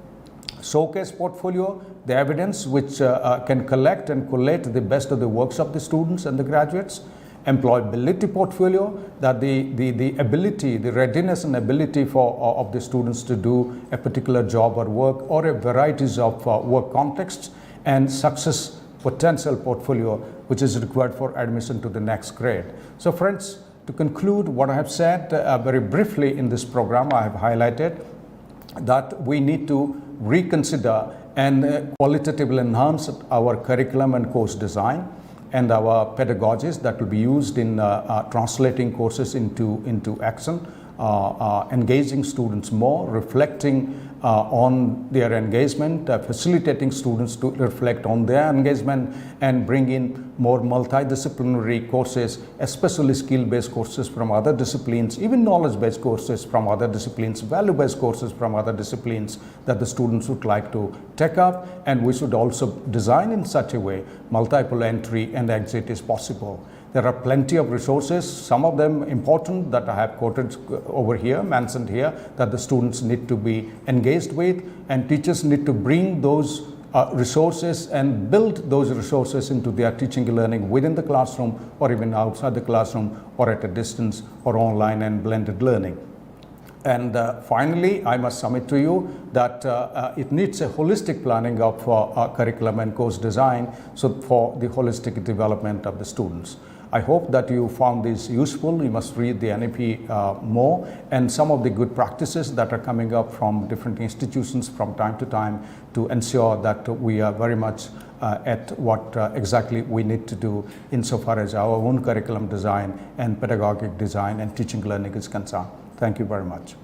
Showcase portfolio, the evidence which can collect and collate the best of the works of the students and the graduates. Employability portfolio, that the ability, the readiness and ability of the students to do a particular job or work or a varieties of work contexts. And success potential portfolio which is required for admission to the next grade. So friends, to conclude what I have said very briefly in this program, I have highlighted that we need to reconsider and qualitatively enhance our curriculum and course design and our pedagogies that will be used in translating courses into action, engaging students more, reflecting on their engagement, facilitating students to reflect on their engagement, and bring in more multidisciplinary courses, especially skill-based courses from other disciplines, even knowledge-based courses from other disciplines, value-based courses from other disciplines that the students would like to take up. And we should also design in such a way multiple entry and exit is possible. There are plenty of resources, some of them important that I have quoted over here, mentioned here, that the students need to be engaged with, and teachers need to bring those resources and build those resources into their teaching and learning within the classroom or even outside the classroom or at a distance or online and blended learning. And finally, I must submit to you that it needs a holistic planning of curriculum and course design for the holistic development of the students. I hope that you found this useful. You must read the NEP more, and some of the good practices that are coming up from different institutions from time to time to ensure that we are very much at what exactly we need to do insofar as our own curriculum design and pedagogic design and teaching learning is concerned. Thank you very much.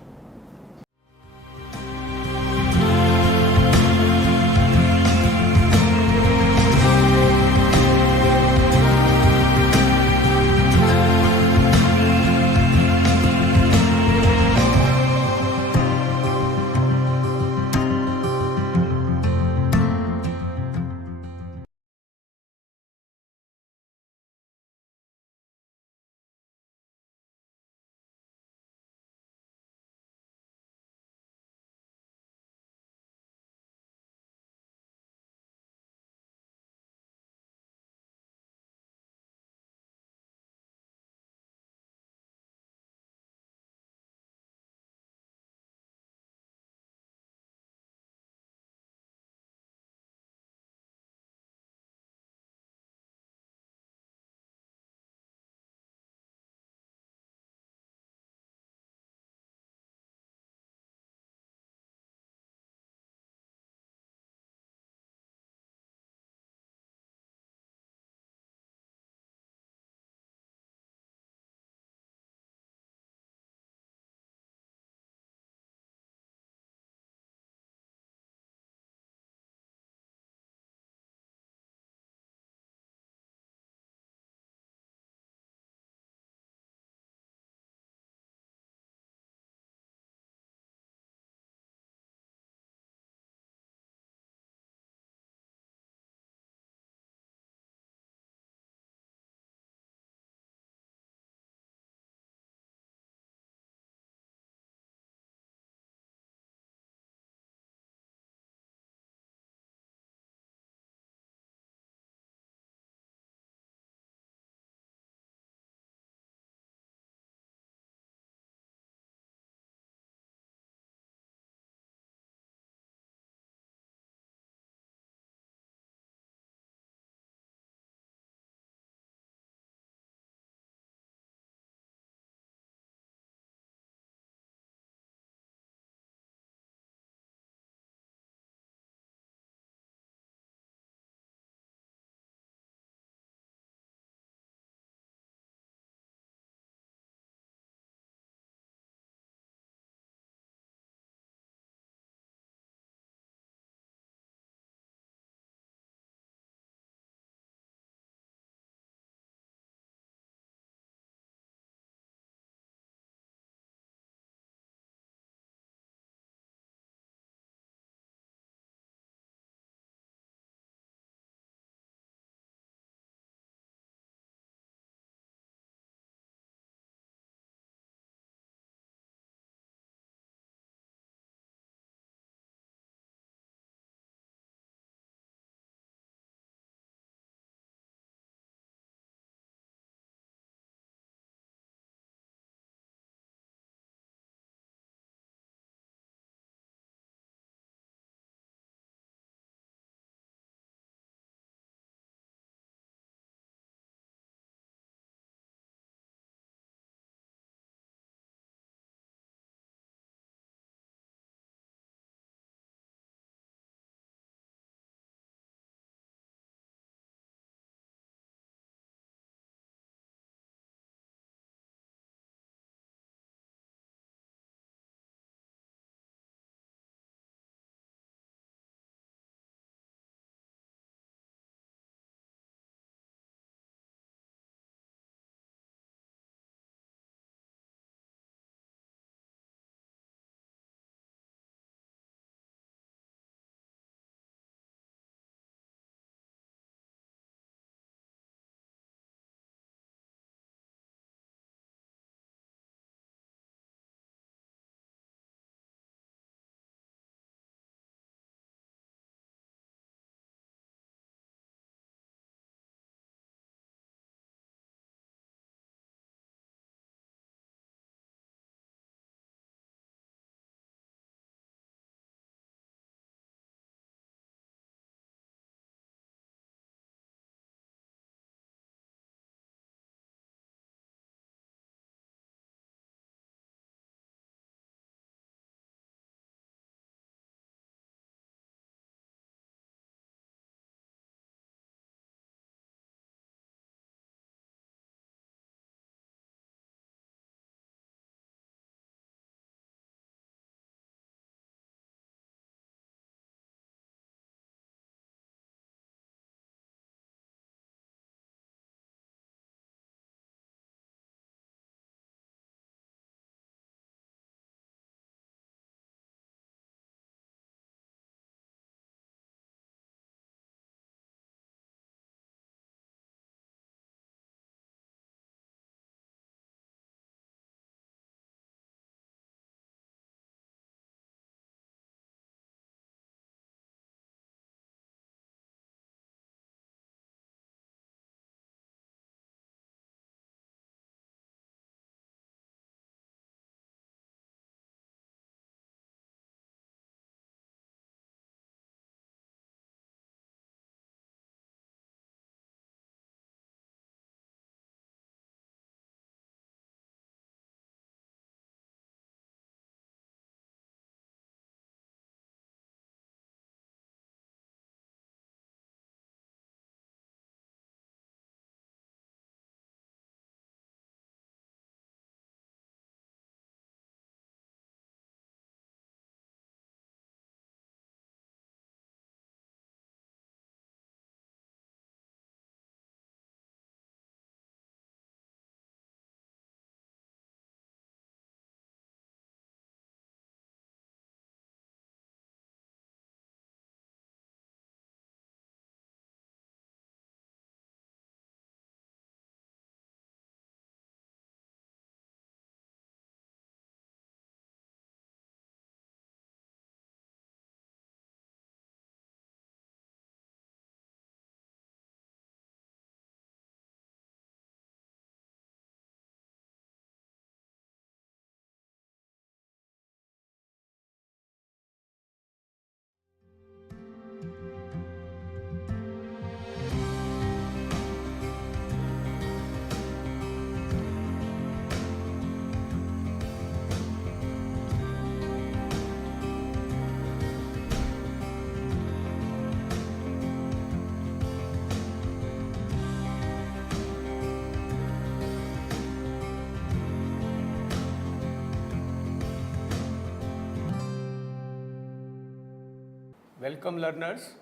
Welcome learners.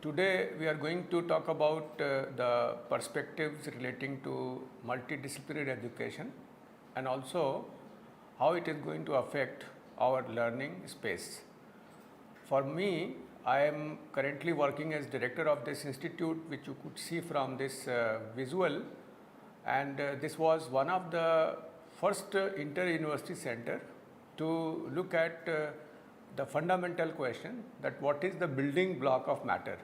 Today we are going to talk about the perspectives relating to multidisciplinary education and also how it is going to affect our learning space. For me, I am currently working as director of this institute, which you could see from this visual, and this was one of the first inter-university center to look at the fundamental question that what is the building block of matter.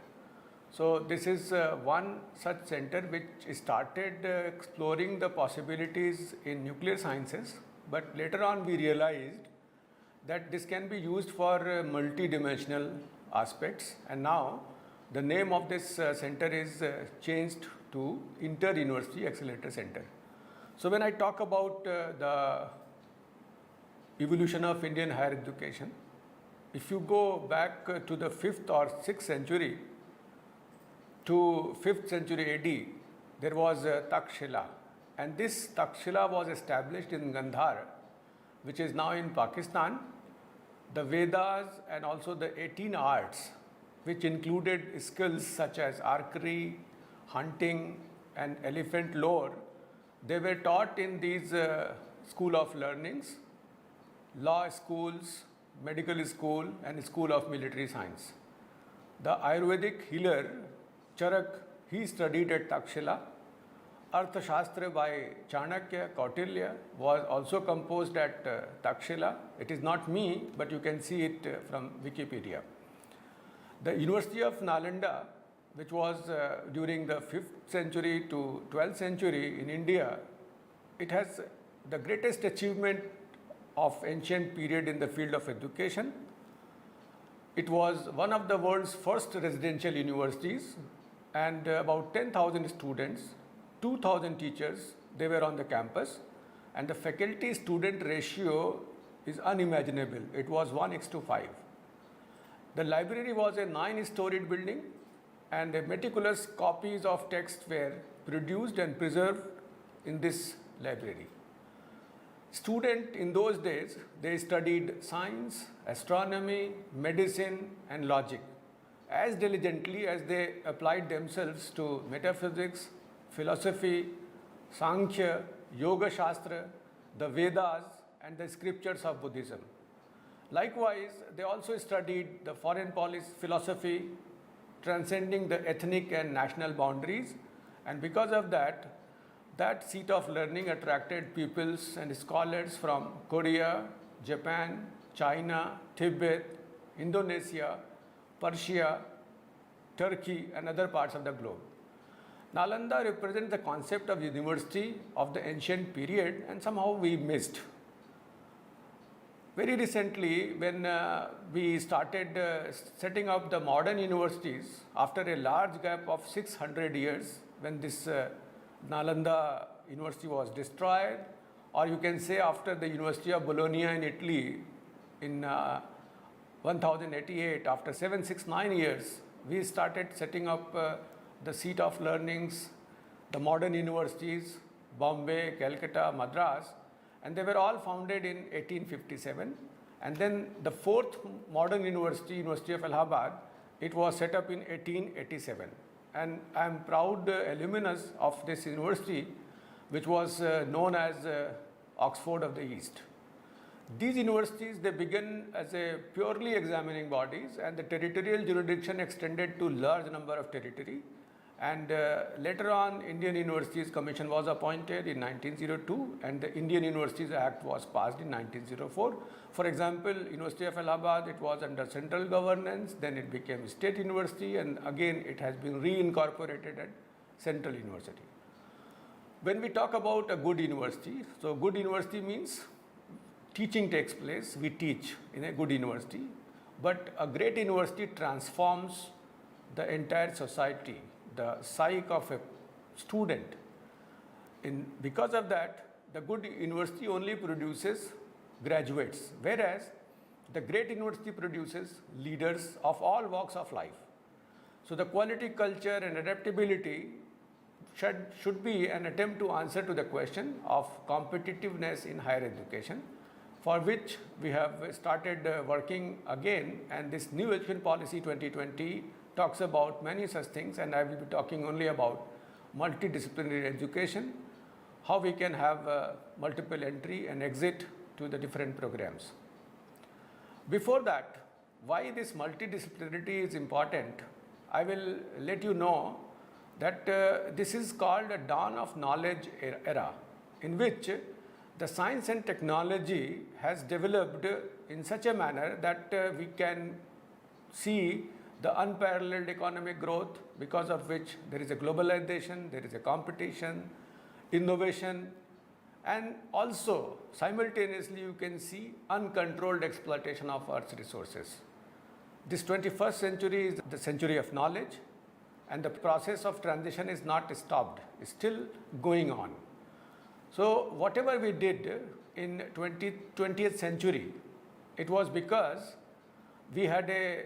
So this is one such center which started exploring the possibilities in nuclear sciences, but later on we realized that this can be used for multi-dimensional aspects, and now the name of this center is changed to Inter-University Accelerator Center. So when I talk about the evolution of Indian higher education, if you go back to the 5th or 6th century to 5th century AD, there was Takshila, and this Takshila was established in Gandhar, which is now in Pakistan. The Vedas and also the 18 arts, which included skills such as archery, hunting and elephant lore, they were taught in these school of learnings, law schools, medical school and school of military science. The Ayurvedic healer Charak, he studied at Takshila. Arthashastra by Chanakya, Kautilya was also composed at Takshila. It is not me, but you can see it from Wikipedia. The University of Nalanda, which was during the 5th century to 12th century in India, it has the greatest achievement of ancient period in the field of education. It was one of the world's first residential universities, and about 10,000 students, 2,000 teachers, they were on the campus, and the faculty student ratio is unimaginable. It was 1:5. The library was a 9-storied building, and meticulous copies of texts were produced and preserved in this library. Students in those days, they studied science, astronomy, medicine and logic as diligently as they applied themselves to metaphysics, philosophy, Sankhya, Yoga Shastra, the Vedas and the scriptures of Buddhism. Likewise, they also studied the foreign policy philosophy, transcending the ethnic and national boundaries, and because of that, that seat of learning attracted pupils and scholars from Korea, Japan, China, Tibet, Indonesia, Persia, Turkey and other parts of the globe. Nalanda represents the concept of university of the ancient period, and somehow we missed. Very recently, when we started setting up the modern universities, after a large gap of 600 years, when this Nalanda University was destroyed, or you can say after the University of Bologna in Italy in 1088, after 769 years, we started setting up the seat of learnings, the modern universities, Bombay, Calcutta, Madras, and they were all founded in 1857. And then the 4th modern university, University of Allahabad, it was set up in 1887. And I am proud alumnus of this university, which was known as Oxford of the East. These universities, they began as a purely examining bodies, and the territorial jurisdiction extended to large number of territory. And later on, Indian Universities Commission was appointed in 1902, and the Indian Universities Act was passed in 1904. For example, University of Allahabad, it was under central governance, then it became state university, and again it has been reincorporated at central university. When we talk about a good university, so good university means teaching takes place, we teach in a good university, but a great university transforms the entire society, the psyche of a student. Because of that, the good university only produces graduates, whereas the great university produces leaders of all walks of life. So the quality, culture and adaptability should be an attempt to answer to the question of competitiveness in higher education. for which we have started working again, and this new education policy 2020 talks about many such things, and I will be talking only about multidisciplinary education, how we can have multiple entry and exit to the different programs. Before that, why this multidisciplinarity is important, I will let you know that this is called a dawn of knowledge era, in which the science and technology has developed in such a manner that we can see the unparalleled economic growth, because of which there is a globalization, there is a competition, innovation, and also simultaneously you can see uncontrolled exploitation of Earth's resources. This 21st century is the century of knowledge, and the process of transition is not stopped, it's still going on. So whatever we did in 20th century, it was because we had a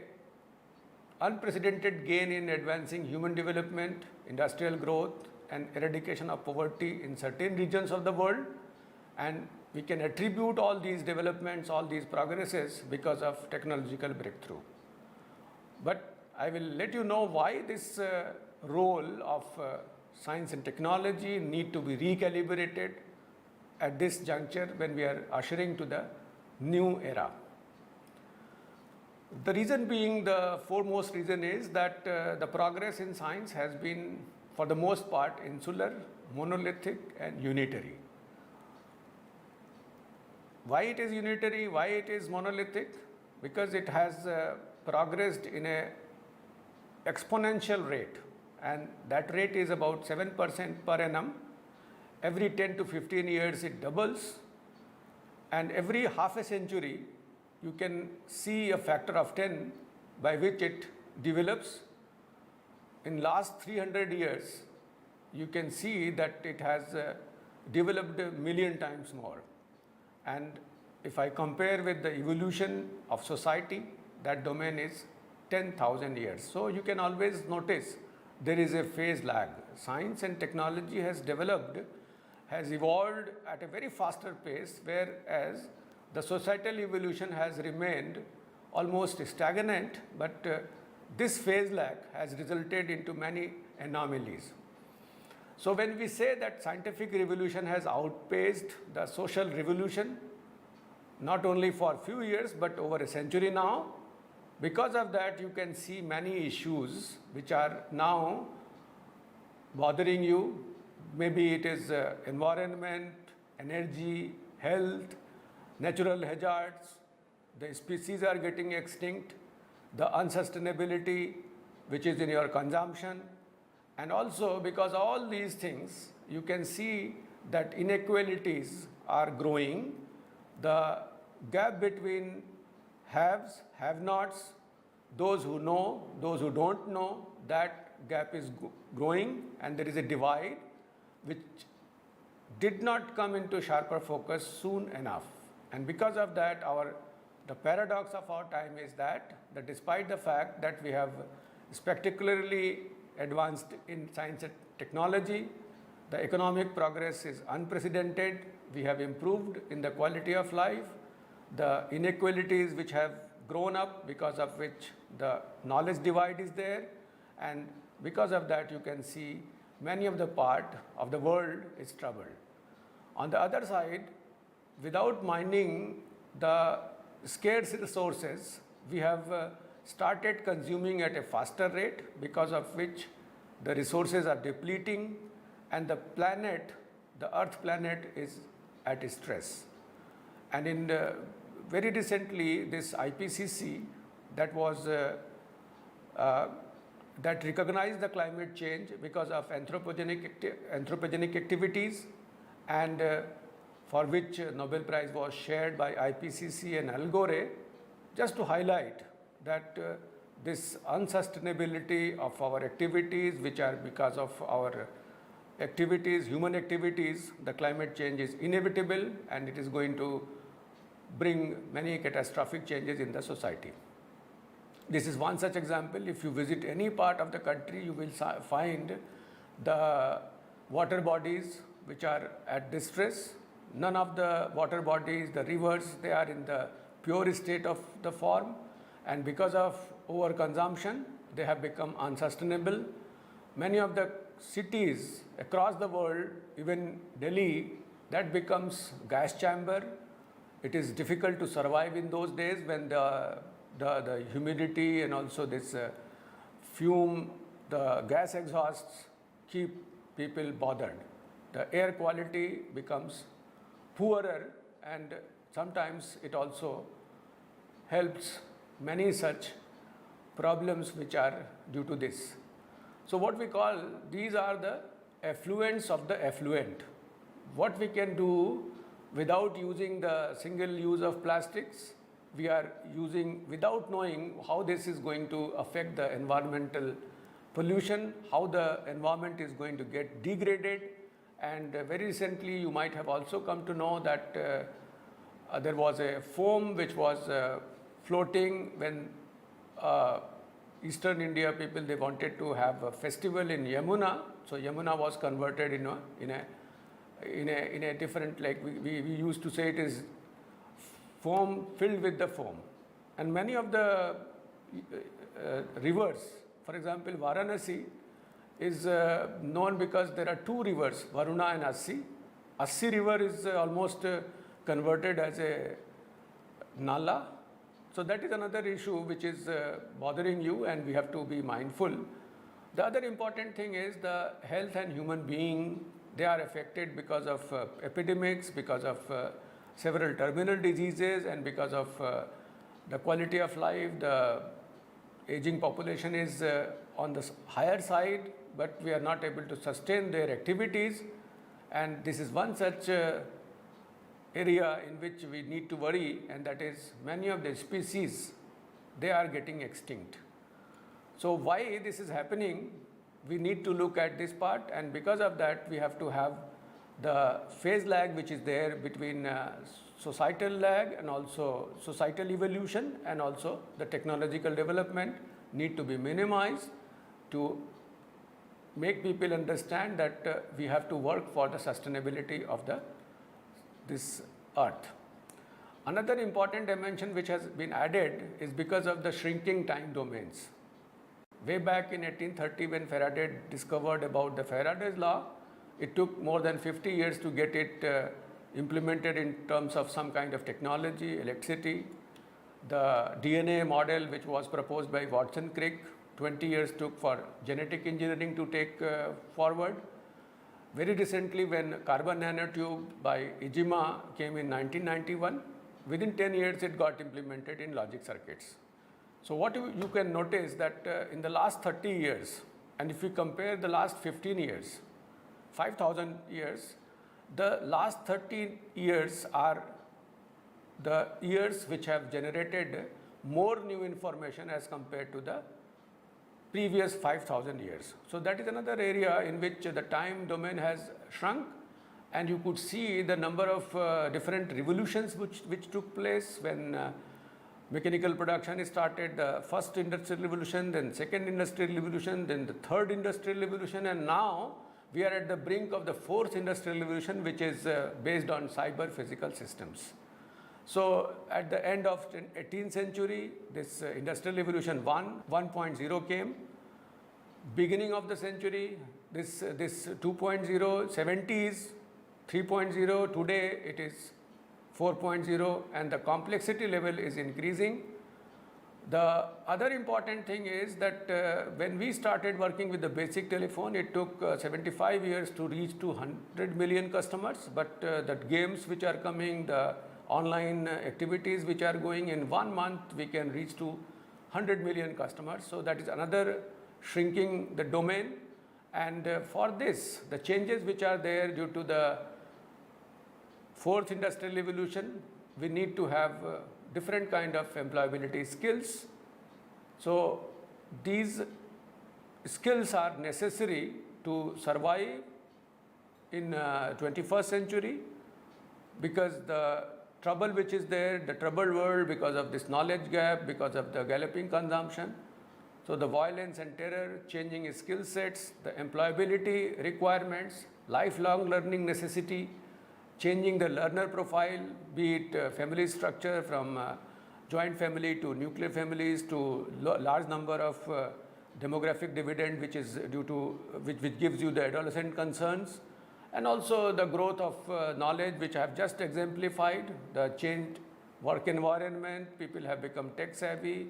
unprecedented gain in advancing human development, industrial growth, and eradication of poverty in certain regions of the world, and we can attribute all these developments, all these progresses because of technological breakthrough. But I will let you know why this role of science and technology need to be recalibrated at this juncture when we are ushering to the new era. The reason being, the foremost reason is that the progress in science has been, for the most part, insular, monolithic, and unitary. Why it is unitary? Why it is monolithic? Because it has progressed in a exponential rate, and that rate is about 7% per annum. Every 10 to 15 years it doubles, and every half a century you can see a factor of 10 by which it develops. In last 300 years you can see that it has developed a million times more. And if I compare with the evolution of society, that domain is 10,000 years. So you can always notice there is a phase lag. Science and technology has developed, has evolved at a very faster pace, whereas the societal evolution has remained almost stagnant, but this phase lag has resulted into many anomalies. So when we say that scientific revolution has outpaced the social revolution, not only for a few years but over a century now, because of that you can see many issues which are now bothering you. Maybe it is environment, energy, health, natural hazards, the species are getting extinct, the unsustainability which is in your consumption, and also because all these things you can see that inequalities are growing. The gap between haves, have-nots, those who know, those who don't know, that gap is growing, and there is a divide which did not come into sharper focus soon enough. And because of that, the paradox of our time is that despite the fact that we have spectacularly advanced in science and technology, the economic progress is unprecedented, we have improved in the quality of life, the inequalities which have grown up, because of which the knowledge divide is there, and because of that you can see many of the part of the world is troubled. On the other side, without minding the scarce resources, we have started consuming at a faster rate, because of which the resources are depleting, and the planet, the Earth planet, is at stress. And in very recently, this IPCC that was that recognized the climate change because of anthropogenic activities, and for which Nobel Prize was shared by IPCC and Al Gore, just to highlight that this unsustainability of our activities, which are because of our activities, human activities, the climate change is inevitable, and it is going to bring many catastrophic changes in the society. This is one such example. If you visit any part of the country, you will find the water bodies which are at distress, none of the water bodies, the rivers, they are in the pure state of the form, and because of overconsumption, they have become unsustainable. Many of the cities across the world, even Delhi, that becomes gas chamber. It is difficult to survive in those days when the humidity and also this fume, the gas exhausts keep people bothered. The air quality becomes poorer, and sometimes it also helps many such problems which are due to this. So what we call, these are the effluents of the effluent. What we can do without using the single use of plastics, we are using without knowing how this is going to affect the environmental pollution, how the environment is going to get degraded. And very recently you might have also come to know that there was a foam which was floating when Eastern India people, they wanted to have a festival in Yamuna. So Yamuna was converted in a different, like we used to say it is foam filled with the foam. And many of the rivers, for example, Varanasi is known because there are two rivers, Varuna and Assi. Assi river is almost converted as a nala. So that is another issue which is bothering you, and we have to be mindful. The other important thing is the health and human being, they are affected because of epidemics, because of several terminal diseases, and because of the quality of life. The aging population is on the higher side, but we are not able to sustain their activities, and this is one such area in which we need to worry, and that is many of the species, they are getting extinct. So why this is happening, we need to look at this part, and because of that we have to have the phase lag which is there between societal lag and also societal evolution, and also the technological development need to be minimized to make people understand that we have to work for the sustainability of this earth. Another important dimension which has been added is because of the shrinking time domains. Way back in 1830, when Faraday discovered about the Faraday's law, it took more than 50 years to get it implemented in terms of some kind of technology, electricity. The DNA model which was proposed by Watson Crick, 20 years took for genetic engineering to take forward. Very recently, when carbon nanotube by Ijima came in 1991, within 10 years it got implemented in logic circuits. So what you can notice that in the last 30 years, and if you compare the last 15 years, 5,000 years, the last 30 years are the years which have generated more new information as compared to the previous 5,000 years. So that is another area in which the time domain has shrunk, and you could see the number of different revolutions which took place when mechanical production started, the first industrial revolution, then second industrial revolution, then the third industrial revolution, and now we are at the brink of the fourth industrial revolution, which is based on cyber physical systems. So at the end of 18th century, this industrial revolution 1.0 came. Beginning of the century, this 2.0, 70s, 3.0, today it is 4.0, and the complexity level is increasing. The other important thing is that when we started working with the basic telephone, it took 75 years to reach to 100 million customers, but the games which are coming, the online activities which are going, in 1 month we can reach to 100 million customers. So that is another shrinking the domain, and for this, the changes which are there due to the fourth industrial revolution, we need to have different kind of employability skills. So these skills are necessary to survive in 21st century, because the trouble which is there, the troubled world, because of this knowledge gap, because of the galloping consumption. So the violence and terror, changing skill sets, the employability requirements, lifelong learning necessity, changing the learner profile, be it family structure from joint family to nuclear families to large number of demographic dividend which is due to which gives you the adolescent concerns, and also the growth of knowledge which I have just exemplified, the changed work environment, people have become tech savvy.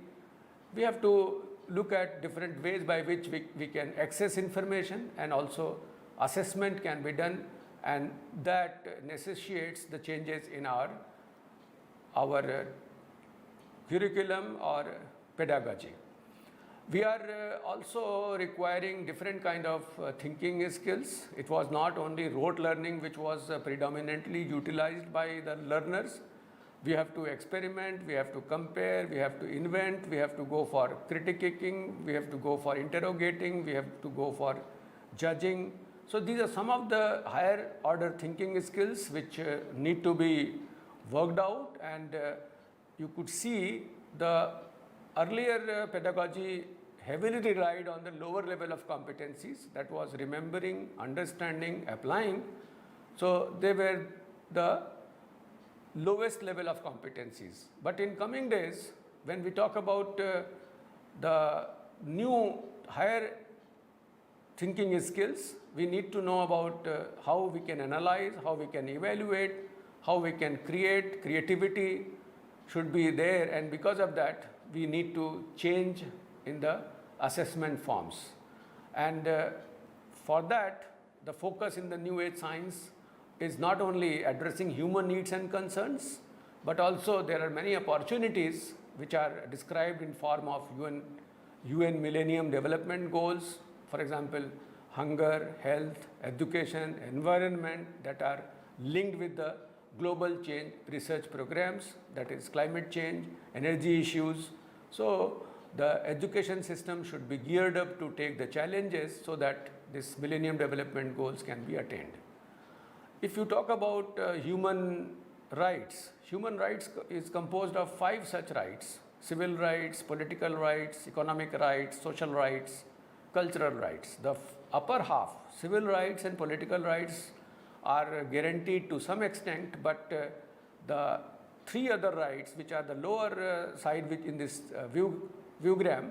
We have to look at different ways by which we can access information, and also assessment can be done, and that necessitates the changes in our curriculum or pedagogy. We are also requiring different kind of thinking skills. It was not only rote learning which was predominantly utilized by the learners. We have to experiment, we have to compare, we have to invent, we have to go for critiquing, we have to go for interrogating, we have to go for judging. So these are some of the higher order thinking skills which need to be worked out, and you could see the earlier pedagogy heavily relied on the lower level of competencies, that was remembering, understanding, applying. So they were the lowest level of competencies. But in coming days, when we talk about the new higher thinking skills, we need to know about how we can analyze, how we can evaluate, how we can create. Creativity should be there, and because of that, we need to change in the assessment forms. And for that, the focus in the new age science is not only addressing human needs and concerns, but also there are many opportunities which are described in form of UN Millennium Development Goals, for example, hunger, health, education, environment, that are linked with the global change research programs, that is climate change, energy issues. So the education system should be geared up to take the challenges so that this Millennium Development Goals can be attained. If you talk about human rights is composed of 5 such rights: civil rights, political rights, economic rights, social rights, cultural rights. The upper half, civil rights and political rights, are guaranteed to some extent, but the 3 other rights, which are the lower side which in this viewgram,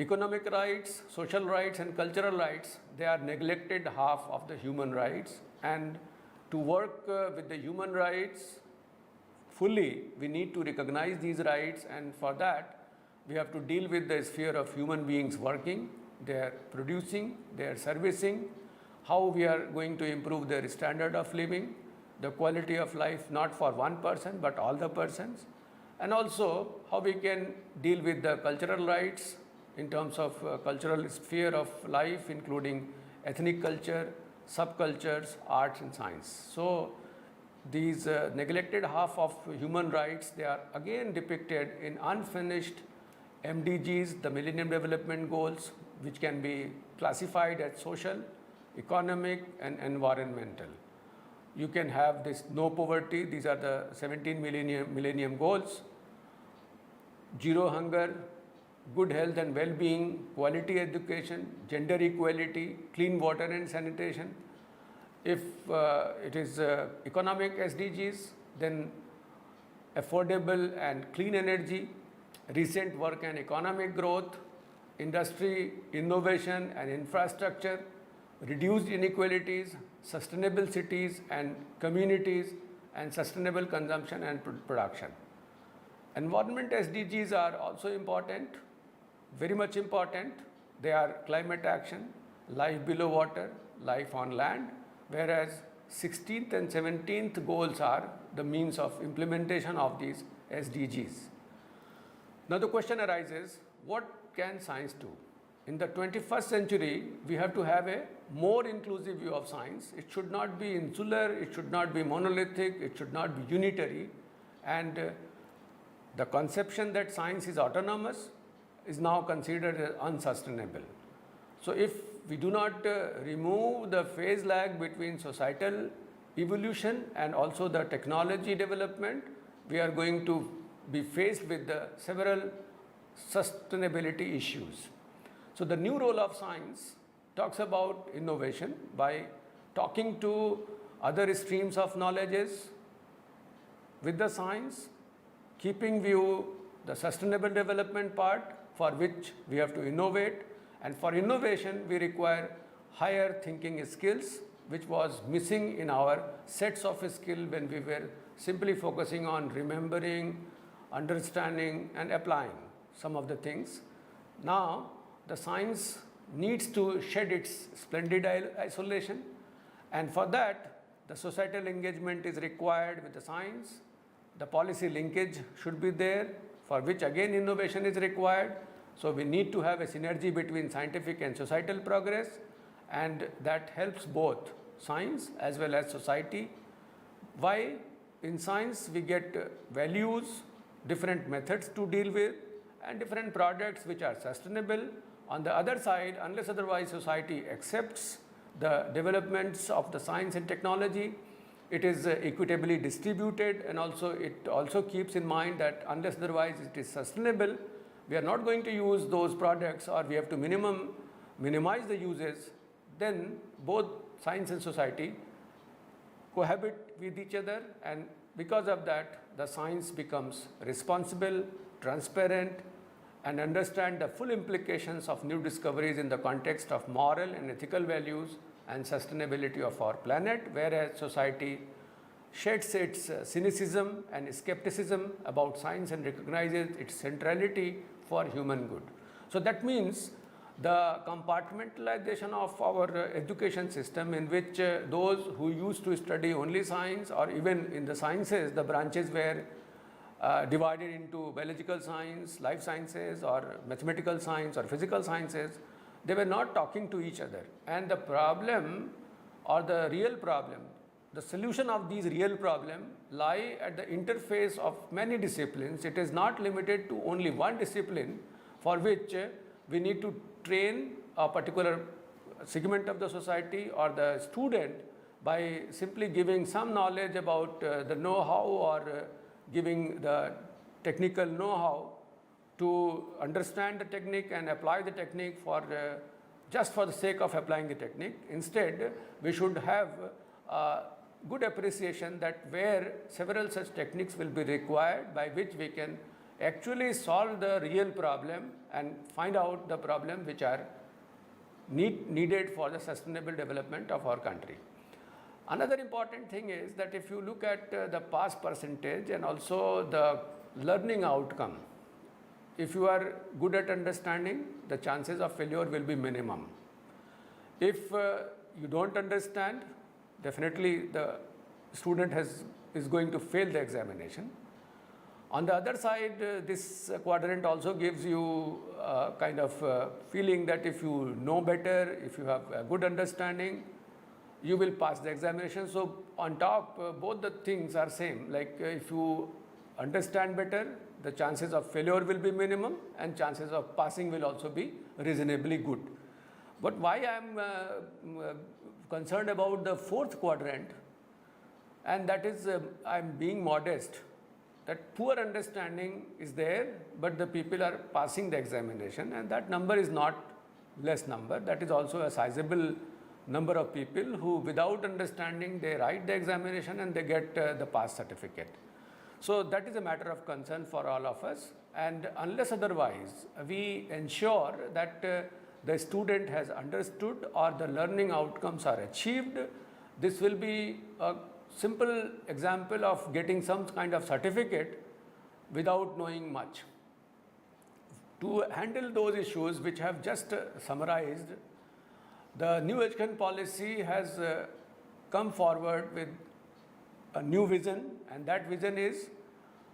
economic rights, social rights and cultural rights, they are neglected half of the human rights. And to work with the human rights fully, we need to recognize these rights, and for that we have to deal with the sphere of human beings working, they are producing, they are servicing, how we are going to improve their standard of living, the quality of life, not for one person but all the persons, and also how we can deal with the cultural rights in terms of cultural sphere of life, including ethnic culture, subcultures, arts and science. So these neglected half of human rights, they are again depicted in unfinished MDGs, the Millennium Development Goals, which can be classified as social, economic and environmental. You can have this no poverty, these are the 17 millennium goals, zero hunger, good health and well-being, quality education, gender equality, clean water and sanitation. If it is economic SDGs, then affordable and clean energy, recent work and economic growth, industry, innovation and infrastructure, reduced inequalities, sustainable cities and communities, and sustainable consumption and production. Environment SDGs are also important, very much important. They are climate action, life below water, life on land, whereas 16th and 17th goals are the means of implementation of these SDGs. Now the question arises, what can science do? In the 21st century, we have to have a more inclusive view of science. It should not be insular, it should not be monolithic, it should not be unitary. And the conception that science is autonomous is now considered as unsustainable. So if we do not remove the phase lag between societal evolution and also the technology development, we are going to be faced with the several sustainability issues. So the new role of science talks about innovation by talking to other streams of knowledges with the science, keeping view the sustainable development part for which we have to innovate, and for innovation we require higher thinking skills, which was missing in our sets of skill when we were simply focusing on remembering, understanding and applying some of the things. Now the science needs to shed its splendid isolation, and for that the societal engagement is required with the science. The policy linkage should be there, for which again innovation is required. So we need to have a synergy between scientific and societal progress, and that helps both science as well as society. Why? In science we get values, different methods to deal with, and different products which are sustainable. On the other side, unless otherwise society accepts the developments of the science and technology, it is equitably distributed, and also it also keeps in mind that unless otherwise it is sustainable, we are not going to use those products, or we have to minimize the uses. Then both science and society cohabit with each other, and because of that the science becomes responsible, transparent, and understand the full implications of new discoveries in the context of moral and ethical values and sustainability of our planet, whereas society sheds its cynicism and skepticism about science and recognizes its centrality for human good. So that means the compartmentalization of our education system, in which those who used to study only science, or even in the sciences the branches were divided into biological science, life sciences, or mathematical science, or physical sciences, they were not talking to each other. And the problem, or the real problem, the solution of these real problems lie at the interface of many disciplines. It is not limited to only one discipline, for which we need to train a particular segment of the society or the student by simply giving some knowledge about the know-how, or giving the technical know-how to understand the technique and apply the technique for just for the sake of applying the technique. Instead, we should have good appreciation that where several such techniques will be required, by which we can actually solve the real problem and find out the problem which are needed for the sustainable development of our country. Another important thing is that if you look at the pass percentage and also the learning outcome, if you are good at understanding, the chances of failure will be minimum. If you don't understand, definitely the student is going to fail the examination. On the other side, this quadrant also gives you a kind of feeling that if you know better, if you have a good understanding, you will pass the examination. So on top, both the things are same. Like if you understand better, the chances of failure will be minimum, and chances of passing will also be reasonably good. But why I am concerned about the fourth quadrant, and that is I am being modest, that poor understanding is there, but the people are passing the examination, and that number is not less number. That is also a sizable number of people who without understanding they write the examination and they get the pass certificate. So that is a matter of concern for all of us, and unless otherwise we ensure that the student has understood or the learning outcomes are achieved, this will be a simple example of getting some kind of certificate without knowing much. To handle those issues which I have just summarized, the new education policy has come forward with a new vision, and that vision is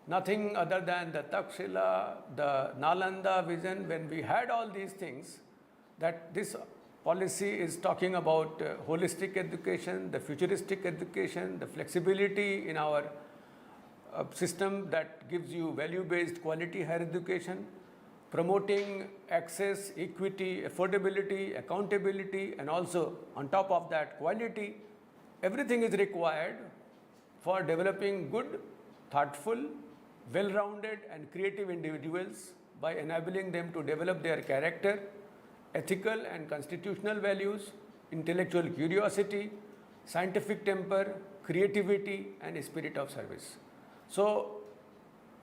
nothing other than the Takshila, the Nalanda vision. When we had all these things, that this policy is talking about holistic education, the futuristic education, the flexibility in our system that gives you value-based quality higher education, promoting access, equity, affordability, accountability, and also on top of that quality. Everything is required for developing good, thoughtful, well-rounded and creative individuals by enabling them to develop their character, ethical and constitutional values, intellectual curiosity, scientific temper, creativity, and spirit of service. So,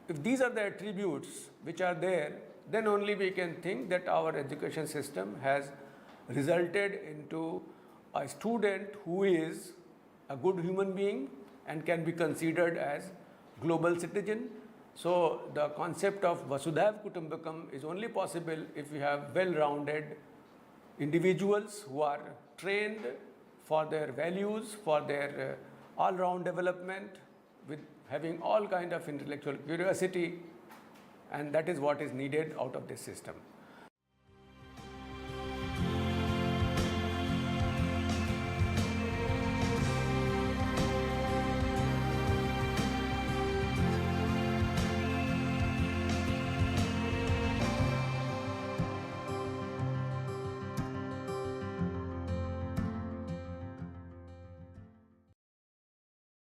if these are the attributes which are there, then only we can think that our education system has resulted into a student who is a good human being and can be considered as global citizen. So the concept of Vasudhaiva Kutumbakam is only possible if we have well-rounded individuals who are trained for their values, for their all-round development, with having all kind of intellectual curiosity, and that is what is needed out of this system.